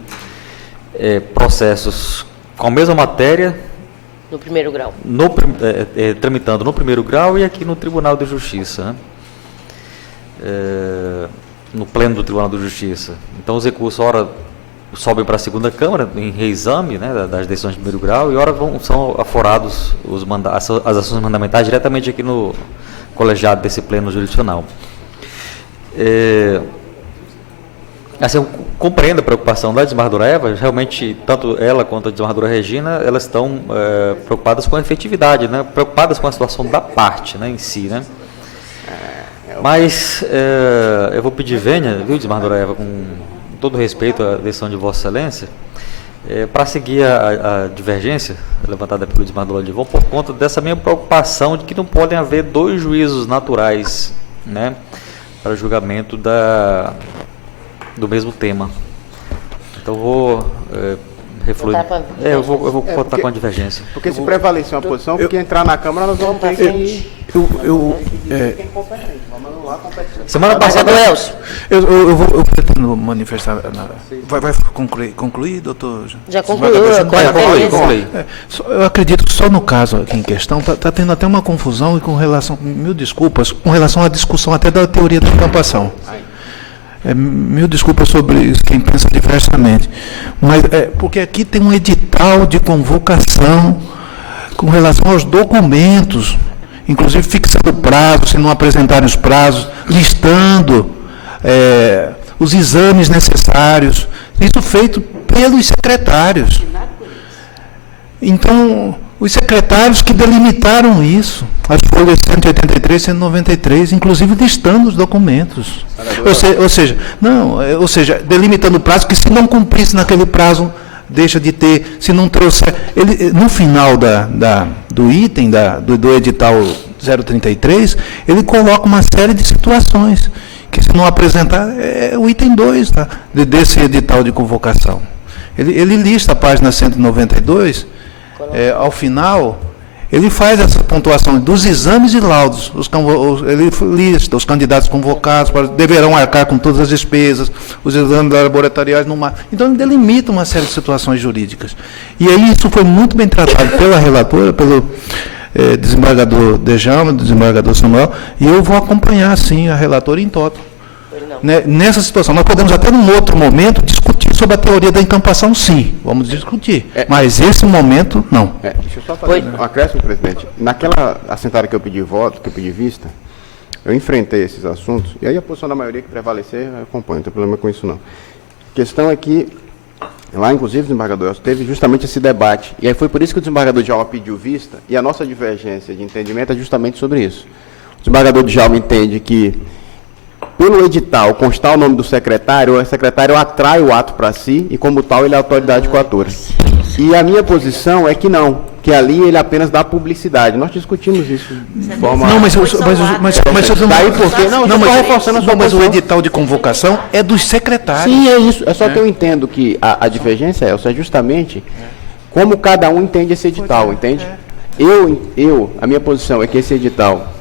processos com a mesma matéria no primeiro grau, tramitando no primeiro grau e aqui no Tribunal de Justiça, né? No pleno do Tribunal de Justiça. Então os recursos ora sobem para a segunda Câmara em reexame, né, das decisões de primeiro grau, e ora são aforados as ações mandamentais diretamente aqui no colegiado desse pleno jurisdicional. Assim, eu compreendo a preocupação da desembargadora Eva. Realmente, tanto ela quanto a desembargadora Regina, elas estão preocupadas com a efetividade, né? Preocupadas com a situação da parte, né, em si, né? Mas eu vou pedir vênia, viu, desembargadora Eva, com todo respeito à decisão de Vossa Excelência, para seguir a divergência levantada pelo desembargador Laudivon, por conta dessa minha preocupação de que não podem haver dois juízos naturais, né, para julgamento do mesmo tema. Então, eu vou refluir. Eu vou votar com a divergência. Porque se prevalecer uma posição, porque entrar na Câmara, nós vamos ter que Semana passada, Elcio. Eu pretendo manifestar. Vai concluir, doutor? Já concluiu. Concluí. Eu acredito que só no caso aqui em questão está tendo até uma confusão e com relação, mil desculpas, com relação à discussão até da teoria da incampação. Mil desculpas sobre quem pensa diversamente. Mas porque aqui tem um edital de convocação com relação aos documentos, inclusive fixando o prazo, se não apresentarem os prazos, listando os exames necessários, isso feito pelos secretários. Então, os secretários que delimitaram isso, as folhas 183, 193, inclusive listando os documentos. Ou seja, delimitando o prazo, que se não cumprisse naquele prazo, deixa de ter, se não trouxer. No final do item do edital 033, ele coloca uma série de situações, que se não apresentar, é o item 2 desse edital de convocação. Ele lista a página 192, ao final, ele faz essa pontuação dos exames e laudos. Ele lista os candidatos convocados, deverão arcar com todas as despesas, os exames laboratoriais no mar. Então, ele delimita uma série de situações jurídicas. E aí, isso foi muito bem tratado pela relatora, pelo desembargador Djalma, desembargador Samuel, e eu vou acompanhar, sim, a relatora em toto. Nessa situação, nós podemos até num outro momento discutir sobre a teoria da encampação, sim, vamos discutir, mas esse momento, não. Deixa eu só fazer um acréscimo, presidente. Naquela assentada que eu pedi voto, que eu pedi vista, eu enfrentei esses assuntos, e aí a posição da maioria que prevalecer, eu acompanho, não tem problema com isso não. A questão é que, lá inclusive o desembargador Elcio teve justamente esse debate, e aí foi por isso que o desembargador Djalma pediu vista, e a nossa divergência de entendimento é justamente sobre isso. O desembargador Djalma entende que, pelo edital constar o nome do secretário, o secretário atrai o ato para si e, como tal, ele é a autoridade coatora. E a minha posição é que não, que ali ele apenas dá publicidade. Nós discutimos isso de forma... Não, mas o edital de convocação é dos secretários. Sim, é isso. É só que eu entendo que a divergência, Elcio, é justamente como cada um entende esse edital, entende? A minha posição é que esse edital,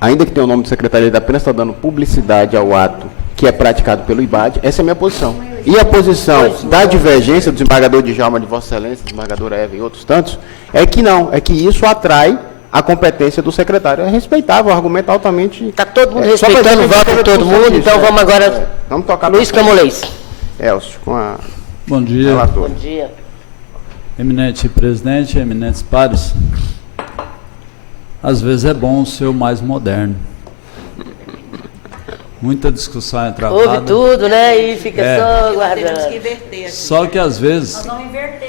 ainda que tenha o nome do secretário, ele apenas está dando publicidade ao ato que é praticado pelo IBAD. Essa é a minha posição. E a posição da divergência do desembargador Djalma, de Vossa Excelência, desembargadora Eva e outros tantos, é que não, é que isso atrai a competência do secretário. É respeitável, o argumento altamente... Está todo mundo respeitando o voto de todo mundo, então vamos agora... Vamos tocar... Luiz Camolês. Elcio, com a... Bom dia. Relatora. Bom dia. Eminente presidente, eminentes pares. Às vezes é bom ser o mais moderno. Muita discussão é travada. Ouve tudo, né? E fica só guardando. Temos que inverter aqui. Só que às vezes...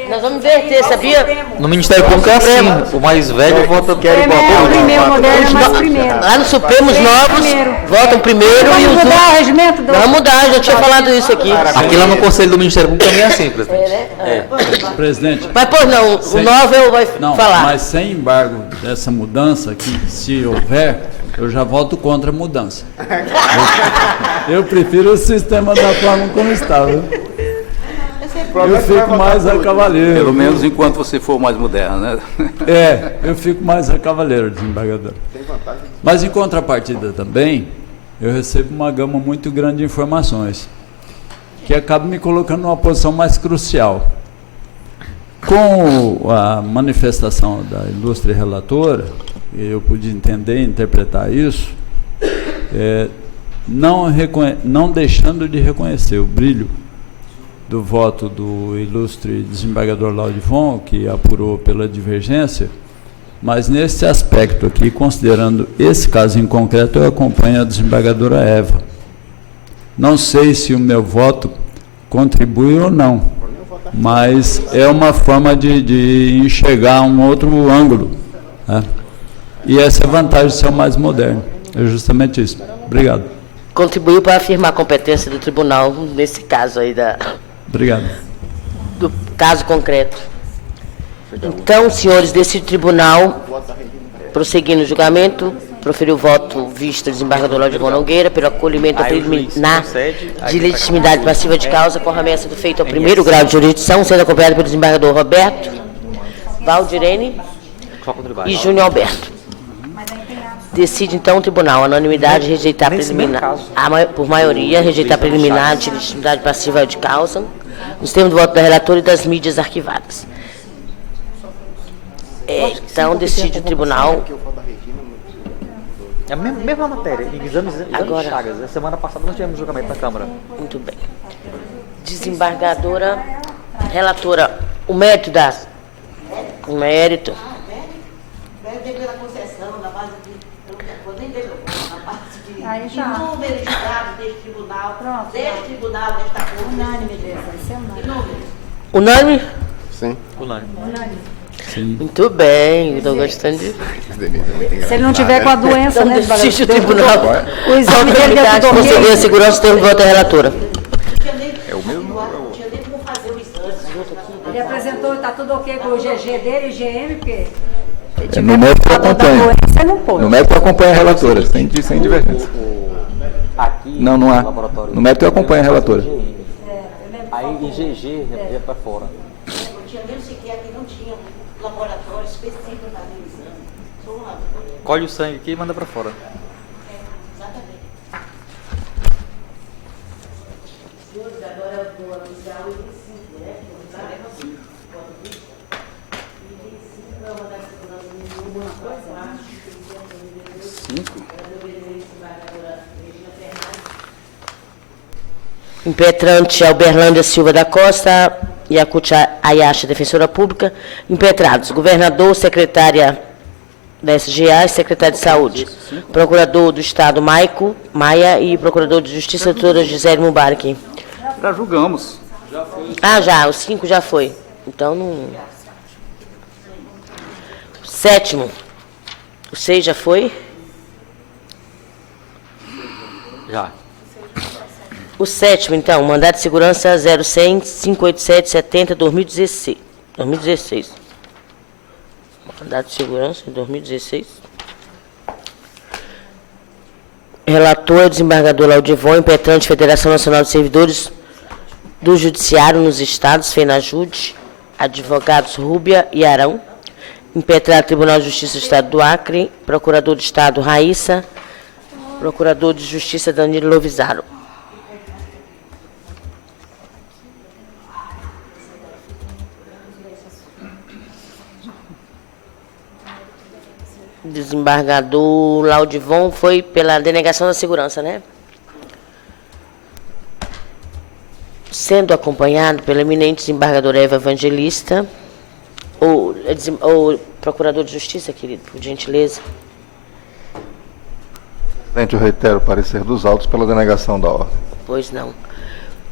Nós vamos inverter, sabia? No Ministério Público é assim, o mais velho vota primeiro, moderno, mas primeiro. Lá no Supremos novos, votam primeiro e os mudar o regimento do... Vamos mudar, já tinha falado isso aqui. Aqui lá no Conselho do Ministério Público também é assim, presidente. Presidente... Mas, pô, não, o novel vai falar. Mas sem embargo dessa mudança, que se houver, eu já voto contra a mudança. Eu prefiro o sistema da forma como está, viu? Eu fico mais a cavaleiro. Pelo menos enquanto você for mais moderno, né? Eu fico mais a cavaleiro, desembargador. Mas em contrapartida também, eu recebo uma gama muito grande de informações, que acaba me colocando numa posição mais crucial. Com a manifestação da ilustre relatora, eu pude entender e interpretar isso, não deixando de reconhecer o brilho do voto do ilustre desembargador Laudivon, que apurou pela divergência, mas nesse aspecto aqui, considerando esse caso em concreto, eu acompanho a desembargadora Eva. Não sei se o meu voto contribui ou não, mas é uma forma de enxergar um outro ângulo, né? E essa é a vantagem de ser o mais moderno. É justamente isso. Obrigado. Contribuiu para afirmar a competência do tribunal nesse caso aí Obrigado. Do caso concreto. Então, senhores desse tribunal, prosseguindo o julgamento, proferiu o voto visto do desembargador Laudivon Nogueira pelo acolhimento preliminar de legitimidade passiva de causa com remessa do feito ao primeiro grau de jurisdição, sendo acompanhado pelo desembargador Roberto, Valdirene e Júnior Alberto. Decide, então, o tribunal, unanimidade, rejeitar preliminar, por maioria, rejeitar preliminar de legitimidade passiva de causa, nos termos do voto da relatora e das mídias arquivadas. Então, decide o tribunal. É a mesma matéria, exames Agora, Chagas. Na semana passada nós tivemos julgamento na Câmara. Muito bem. Desembargadora, relatora, o mérito da... O mérito... Pela concessão, na base de... Eu não vou nem ver na base de números de dados deste tribunal, desta Corte. Unânime, Unânime? Sim. Unânime. Muito bem, estou gostando de... Se ele não tiver com a doença, né? Decide o tribunal. O exame dele deu tudo ok. Conceder a segurança do termo de voto da relatora. É o mesmo? Ele apresentou, está tudo ok com o GG dele e o GM, porque... No médico acompanha. Doença, não pode. No médico acompanha a relatora, sem divergência. Não há. No médico acompanha a relatora. Aí em GG é para fora. Eu tinha menos sequer que não tinha um laboratório específico para fazer o exame. Colhe o sangue aqui e manda para fora. Exatamente. Senhores, agora eu vou avisar o 25, né? Impetrante Alberlândia Silva da Costa, Yacuti Ayashi, defensora pública. Impetrados, governador, secretária da SGA e secretário de saúde. Procurador do Estado, Maico Maia, e procurador de Justiça, doutora Gisele Mubarak. Já julgamos. Já, os 5 já foi. Então não... Sétimo, o 6 já foi? Já. O sétimo, então, mandato de segurança 0100-587-70-2016. 2016. Mandato de segurança 2016. Relator, desembargador Laudivon, impetrante Federação Nacional de Servidores do Judiciário nos Estados, FENAJUD, advogados Rúbia e Arão. Impetrado Tribunal de Justiça do Estado do Acre, Procurador de Estado Raíssa, Procurador de Justiça Danilo Lovisaro. Desembargador Laudivon foi pela denegação da segurança, né? Sendo acompanhado pelo eminente desembargador Eva Evangelista, ou procurador de justiça, querido, por gentileza. Presidente, eu reitero o parecer dos autos pela denegação da ordem. Pois não.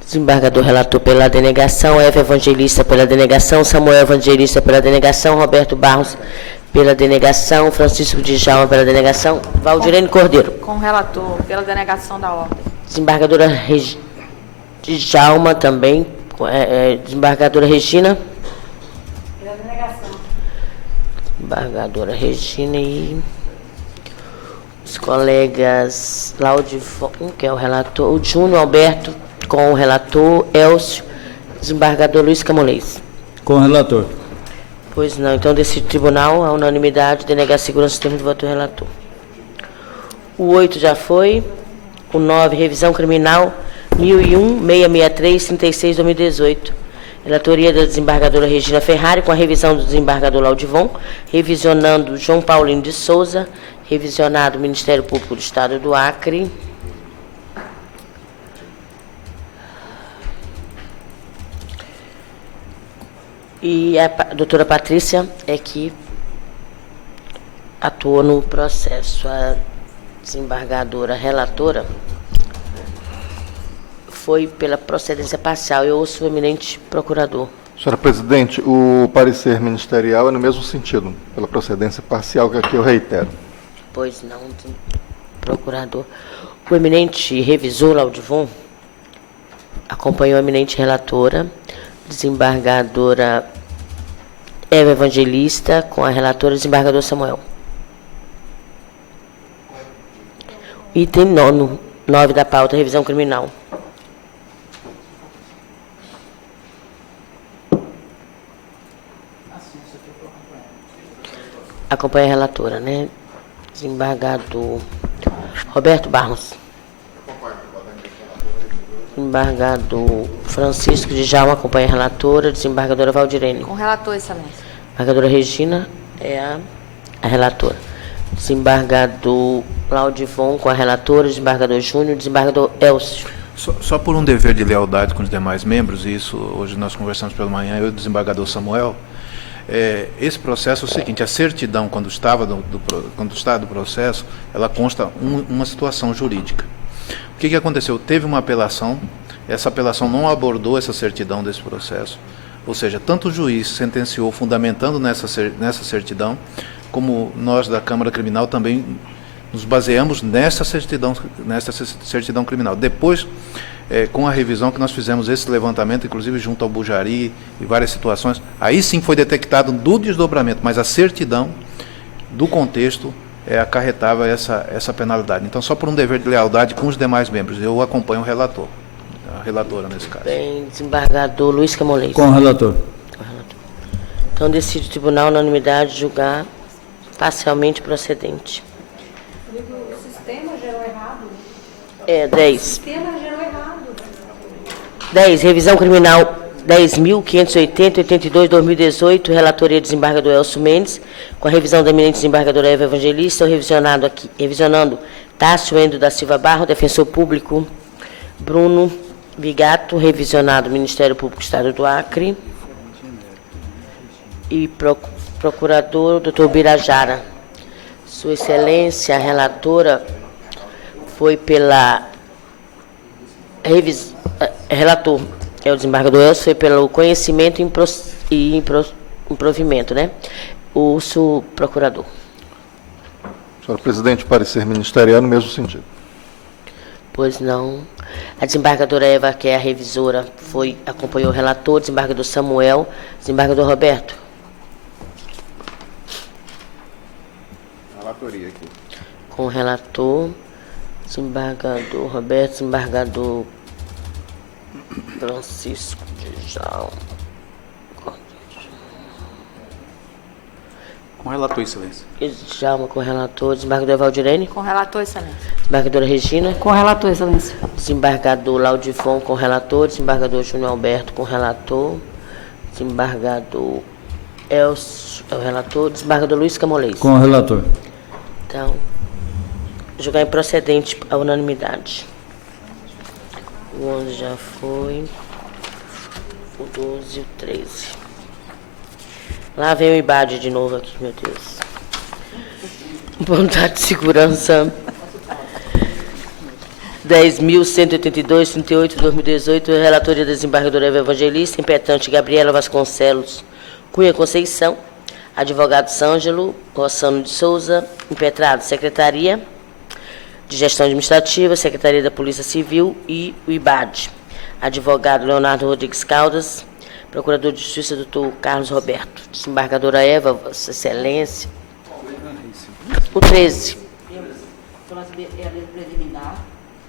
Desembargador relator pela denegação, Eva Evangelista pela denegação, Samuel Evangelista pela denegação, Roberto Barros pela denegação, Francisco Djalma pela denegação, Valdirene Cordeiro. Com o relator, pela denegação da ordem. Desembargadora Djalma também, desembargadora Regina. Pela denegação. Desembargadora Regina e os colegas Laudivon, que é o relator, o Júnior Alberto com o relator, Elcio, desembargador Luiz Camolês. Com o relator. Pois não, então desse tribunal, a unanimidade, denegar a segurança do termo de voto do relator. O 8 já foi, o 9, revisão criminal 1001-663-36-2018. Relatoria da desembargadora Regina Ferrari, com a revisão do desembargador Laudivon, revisionando João Paulino de Souza, revisionado o Ministério Público do Estado do Acre. E a doutora Patrícia é que atuou no processo. A desembargadora relatora foi pela procedência parcial. Eu ouço o eminente procurador. Senhora Presidente, o parecer ministerial é no mesmo sentido, pela procedência parcial, que aqui eu reitero. Pois não, procurador. O eminente revisor Laudivon acompanhou a eminente relatora, desembargadora Eva Evangelista, com a relatora desembargador Samuel. Item 9 da pauta, revisão criminal. Acompanha a relatora, né? Desembargador Roberto Barros. Desembargador Francisco de Jalma, acompanha a relatora. Desembargadora Valdirene. Com relator, excelência. Desembargadora Regina é a relatora. Desembargador Laudivon com a relatora. Desembargador Júnior. Desembargador Elcio. Só por um dever de lealdade com os demais membros, e isso hoje nós conversamos pela manhã, eu e o desembargador Samuel, esse processo é o seguinte: a certidão, quando está do processo, ela consta uma situação jurídica. O que aconteceu? Teve uma apelação, essa apelação não abordou essa certidão desse processo, ou seja, tanto o juiz sentenciou fundamentando nessa certidão, como nós da Câmara Criminal também nos baseamos nessa certidão criminal. Depois, com a revisão que nós fizemos esse levantamento, inclusive junto ao Bujari e várias situações, aí sim foi detectado do desdobramento, mas a certidão do contexto acarretava essa penalidade. Então, só por um dever de lealdade com os demais membros, eu acompanho o relator, a relatora nesse caso. Bem, desembargador Luiz Camolês. Com o relator. Então, decide o tribunal, na unanimidade, julgar parcialmente procedente. O sistema gerou errado. 10. O sistema gerou errado. 10. Revisão criminal 10.580-82-2018. Relatoria desembargador Elcio Mendes. Com a revisão da eminente desembargadora Eva Evangelista. Revisionando Tássio Endo da Silva Barro, defensor público Bruno Vigato. Revisionado Ministério Público do Estado do Acre. E procurador Dr. Birajara. Sua Excelência, a relatora foi pela relator, o desembargador Elcio, foi pelo conhecimento e improvimento, né? O subprocurador. Senhor presidente, parecer ministerial no mesmo sentido. Pois não. A desembargadora Eva, que é a revisora, acompanhou o relator, desembargador Samuel, desembargador Roberto. Relatoria aqui. Com o relator, desembargador Roberto, desembargador Francisco de Jalma. Com relator, excelência. Jalma com o relator, desembargador Valdirene. Com relator, excelência. Desembargadora Regina. Com relator, excelência. Desembargador Laudivon com o relator, desembargador Júnior Alberto com o relator, desembargador Elcio, o relator, desembargador Luiz Camolês. Com o relator. Então, julgar improcedente a unanimidade. O 11 já foi. O 12 e o 13. Lá vem o IBAD de novo aqui, meu Deus. Vontade de segurança 10.182-38-2018. Relatoria da desembargadora Eva Evangelista, impetrante Gabriela Vasconcelos Cunha Conceição. Advogado Sângelo Rossano de Souza, impetrado Secretaria de Gestão Administrativa, Secretaria da Polícia Civil e o IBAD. Advogado Leonardo Rodrigues Caldas, Procurador de Justiça, doutor Carlos Roberto. Desembargadora Eva, Vossa Excelência. O 13. É a lei preliminar,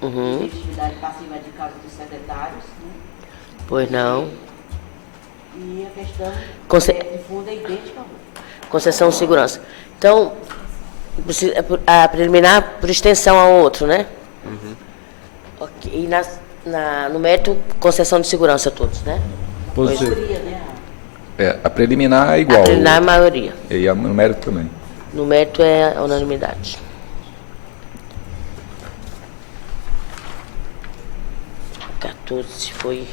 legitimidade passiva de causa dos secretários. Né? Pois não. E a questão de fundo é idêntica. Concessão de segurança. Então, a preliminar por extensão ao outro, né? Ok. E no mérito, concessão de segurança a todos, né? A preliminar é igual. A preliminar é a maioria. E no mérito também. No mérito é a unanimidade. O 14 foi...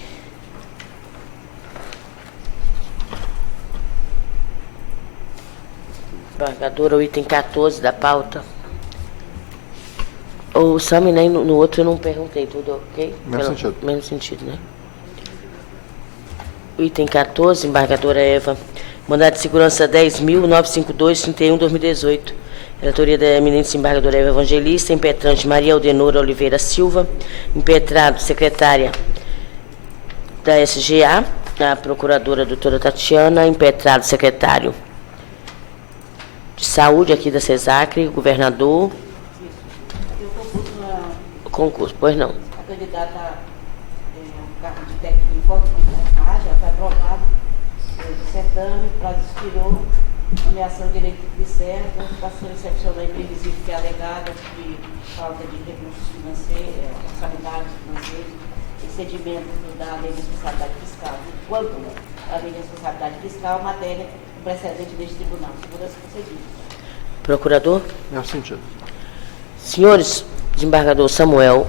Desembargadora, o item 14 da pauta. O Sami, né, no outro eu não perguntei, tudo ok? Mesmo sentido, né? O item 14, desembargadora Eva, mandado de segurança 10.952-31-2018. Relatoria da eminente desembargadora Eva Evangelista, impetrante Maria Aldenora Oliveira Silva, impetrado secretária da SGA, a procuradora doutora Tatiana, impetrado secretário de Saúde aqui da CESACRE, governador. O concurso, pois não. A candidata ao cargo de técnico em enfermagem, ela foi aprovada do certame, o prazo expirou, Nomeação de direito de serra, participação excepcional imprevisível que é alegada de falta de recursos financeiros, responsabilidades financeiras, excedimento da lei de responsabilidade fiscal, quanto à lei de responsabilidade fiscal, matéria do precedente deste tribunal. Segurança concedida. Procurador? Nesse sentido. Senhores, desembargador Samuel,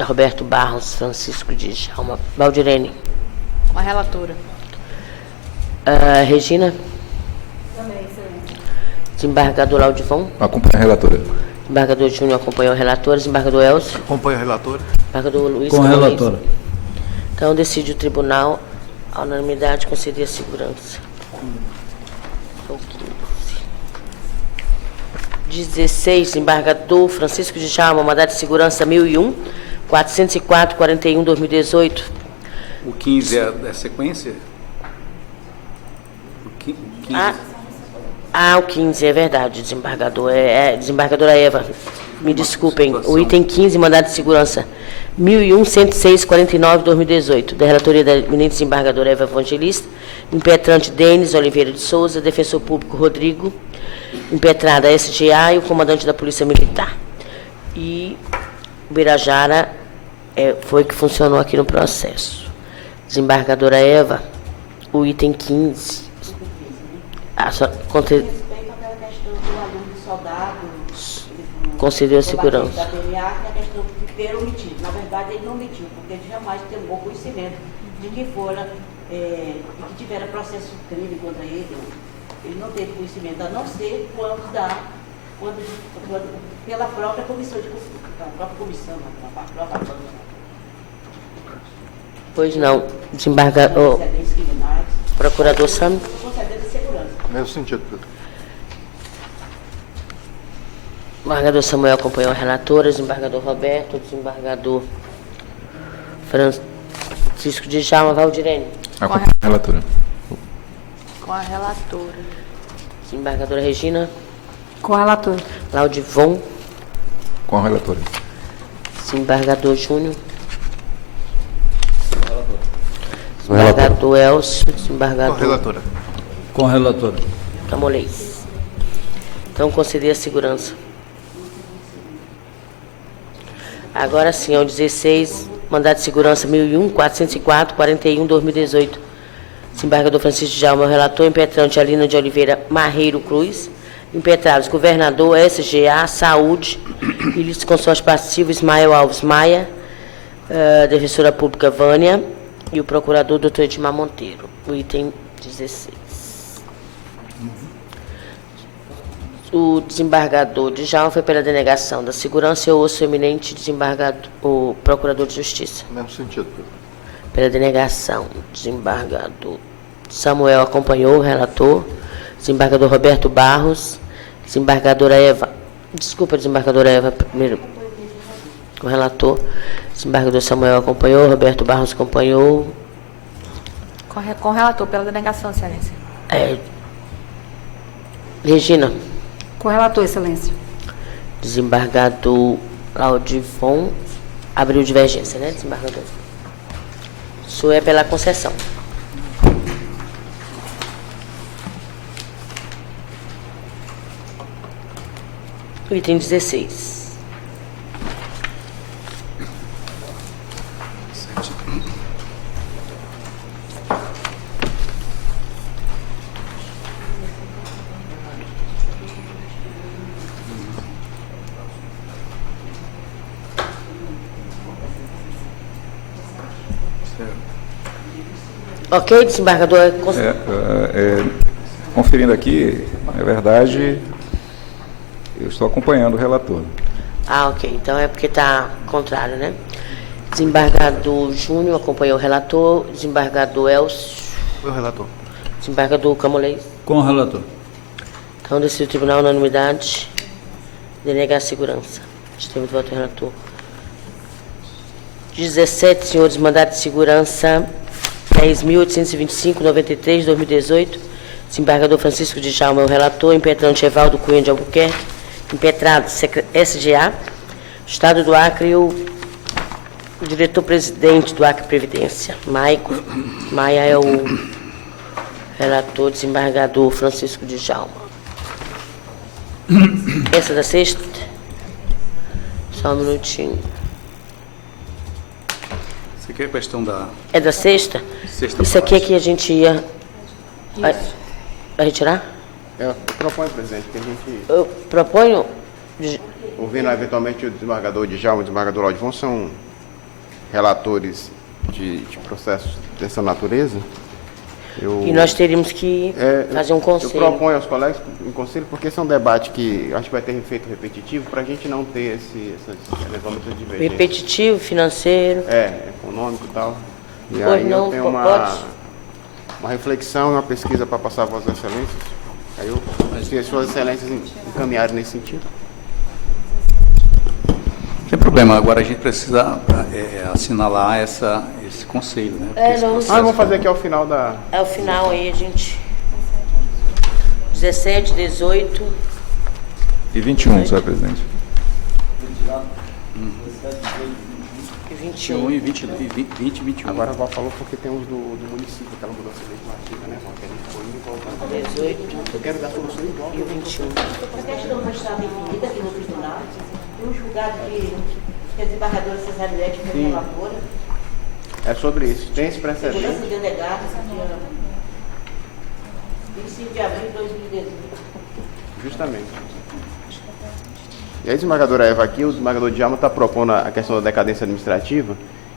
Roberto Barros, Francisco de Djalma, Valdirene. Com a relatora. Regina? Também, excelente. Desembargador Laudivon? Acompanha a relatora. Desembargador Júnior acompanhou a relatora. Desembargador Elcio? Acompanha a relatora. Desembargador Luiz Com a Camões. relatora. Então, decide o tribunal, a unanimidade, conceder a segurança. 16, desembargador Francisco de Djalma, mandado de segurança 1001, 404, 41, 2018. O 15 é a sequência? O 15. O 15, é verdade, desembargador. Desembargadora Eva, me desculpem. O item 15, mandado de segurança 1001, 106, 49, 2018. Da relatoria da eminente desembargadora Eva Evangelista, impetrante Denis Oliveira de Souza, defensor público Rodrigo, impetrada SGA e o comandante da Polícia Militar. E o Birajara foi que funcionou aqui no processo. Desembargadora Eva, o item 15. Concedeu a segurança. Da PMA, que é a questão de ter omitido. Na verdade, ele não omitiu, porque ele jamais tomou conhecimento de que fora, de que tivera processo de crime contra ele. Ele não teve conhecimento, a não ser pela própria comissão de Pois não, desembargador. Procurador Sam. Mesmo sentido, Pedro. Desembargador Samuel acompanhou a relatora, desembargador Roberto, desembargador Francisco de Djalma, Valdirene. Acompanha a relatora. Com a relatora. Desembargadora Regina. Com a relatora. Laudivon. Com a relatora. Desembargador Júnior. Desembargador Elcio. Desembargador. Com a relatora. Com a relatora. Camolês. Então, conceder a segurança. Agora sim, ao 16, mandado de segurança 1001, 404, 41, 2018. Desembargador Francisco de Djalma, relator, impetrante Alina de Oliveira Marreiro Cruz, impetrados governador, SGA, Saúde, ilícito consórcio passivo Ismael Alves Maia, defensora pública Vânia e o procurador Dr. Edmar Monteiro. O item 16. O desembargador de Djalma foi pela denegação da segurança e eu ouço o eminente desembargador, o procurador de justiça. Mesmo sentido, Pedro. Pela denegação, desembargador Samuel acompanhou o relator, desembargador Roberto Barros, desembargadora Eva, desembargadora Eva primeiro, o relator, desembargador Samuel acompanhou, Roberto Barros acompanhou. Com o relator, pela denegação, excelência. Regina. Com o relator, excelência. Desembargador Laudivon abriu divergência, né, desembargador? Isso é pela concessão. O item 16. Ok, desembargador? Conferindo aqui, é verdade, eu estou acompanhando o relator. Ok, então é porque está contrário, né? Desembargador Júnior acompanhou o relator, desembargador Elcio. Foi o relator. Desembargador Camolês. Com o relator. Então, decidiu o tribunal unanimidade, denegar a segurança. Sistema de voto do relator. 17, senhores, mandato de segurança 10.825, 2018. Desembargador Francisco de Djalma, o relator, impetrante Evaldo Cunha de Albuquerque, impetrado SGA, Estado do Acre e o diretor-presidente do Acre Previdência, Maia é o Relator, desembargador Francisco Djalma. Essa é da sexta? Só um minutinho. Isso aqui é a questão da... É da sexta? Sexta Isso aqui é que a gente ia... Vai retirar? Eu proponho, presidente, que a gente... Eu proponho... Ouvindo eventualmente o desembargador Djalma e o desembargador Laudivon, são relatores de processos dessa natureza. E nós teríamos que fazer um conselho. Eu proponho aos colegas um conselho, porque esse é um debate que acho que vai ter efeito repetitivo, para a gente não ter eventualmente essa divergência. Repetitivo, financeiro. Econômico e tal. E Pois aí não, eu tenho uma reflexão e uma pesquisa para passar a Vossas Excelências. Aí eu, se as Suas Excelências encaminharem nesse sentido. Sem problema, agora a gente precisa assinalar esse conselho, né? Vamos fazer aqui ao final da... É o final aí, a gente... 17, 18... E 21, senhor presidente. E 21. E 20 e 21. Agora a Val falou porque tem os do município, aquela mudança legislativa, né, Val? Que a gente foi indo e voltando. 18. Eu quero dar solução igual. E 21. A questão vai estar definida aqui no tribunal. Um julgado que a desembargadora Cesarinete foi relatora. É sobre isso. Tem esse precedente. Segurança delegada, dia 25 de abril de 2018. Justamente. E a desembargadora Eva aqui, o desembargador Djalma está propondo a questão da decadência administrativa,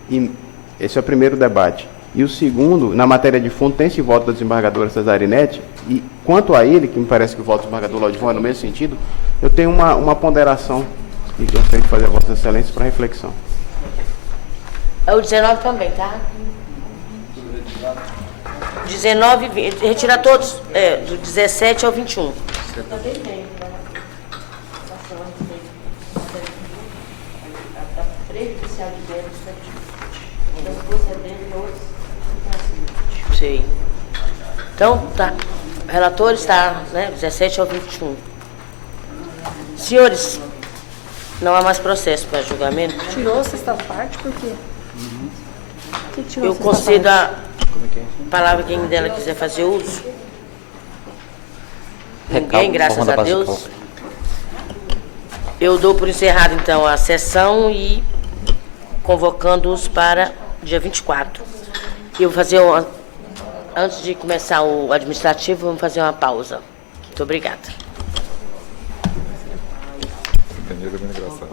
e esse é o primeiro debate. E o segundo, na matéria de fundo, tem esse voto da desembargadora Cesarinete, e quanto a ele, que me parece que o voto do desembargador Laudivon é no mesmo sentido, eu tenho uma ponderação e gostaria de fazer a Vossa Excelência para reflexão. É o 19 também, tá? 19 e 20. Retirar todos, do 17 ao 21. Também tem, a prejudicial de débitos, não procedendo e outros. Sei. Então, tá. Relator está, né? 17 ao 21. Senhores, não há mais processo para julgamento? Tirou a sexta parte, por quê? Por que tirou Eu a sexta concedo parte? a palavra quem dela quiser fazer uso. Ninguém, graças a Deus. Eu dou por encerrado, então, a sessão e convocando-os para dia 24. E eu vou fazer, antes de começar o administrativo, vamos fazer uma pausa. Muito obrigada. Entendi, engraçado.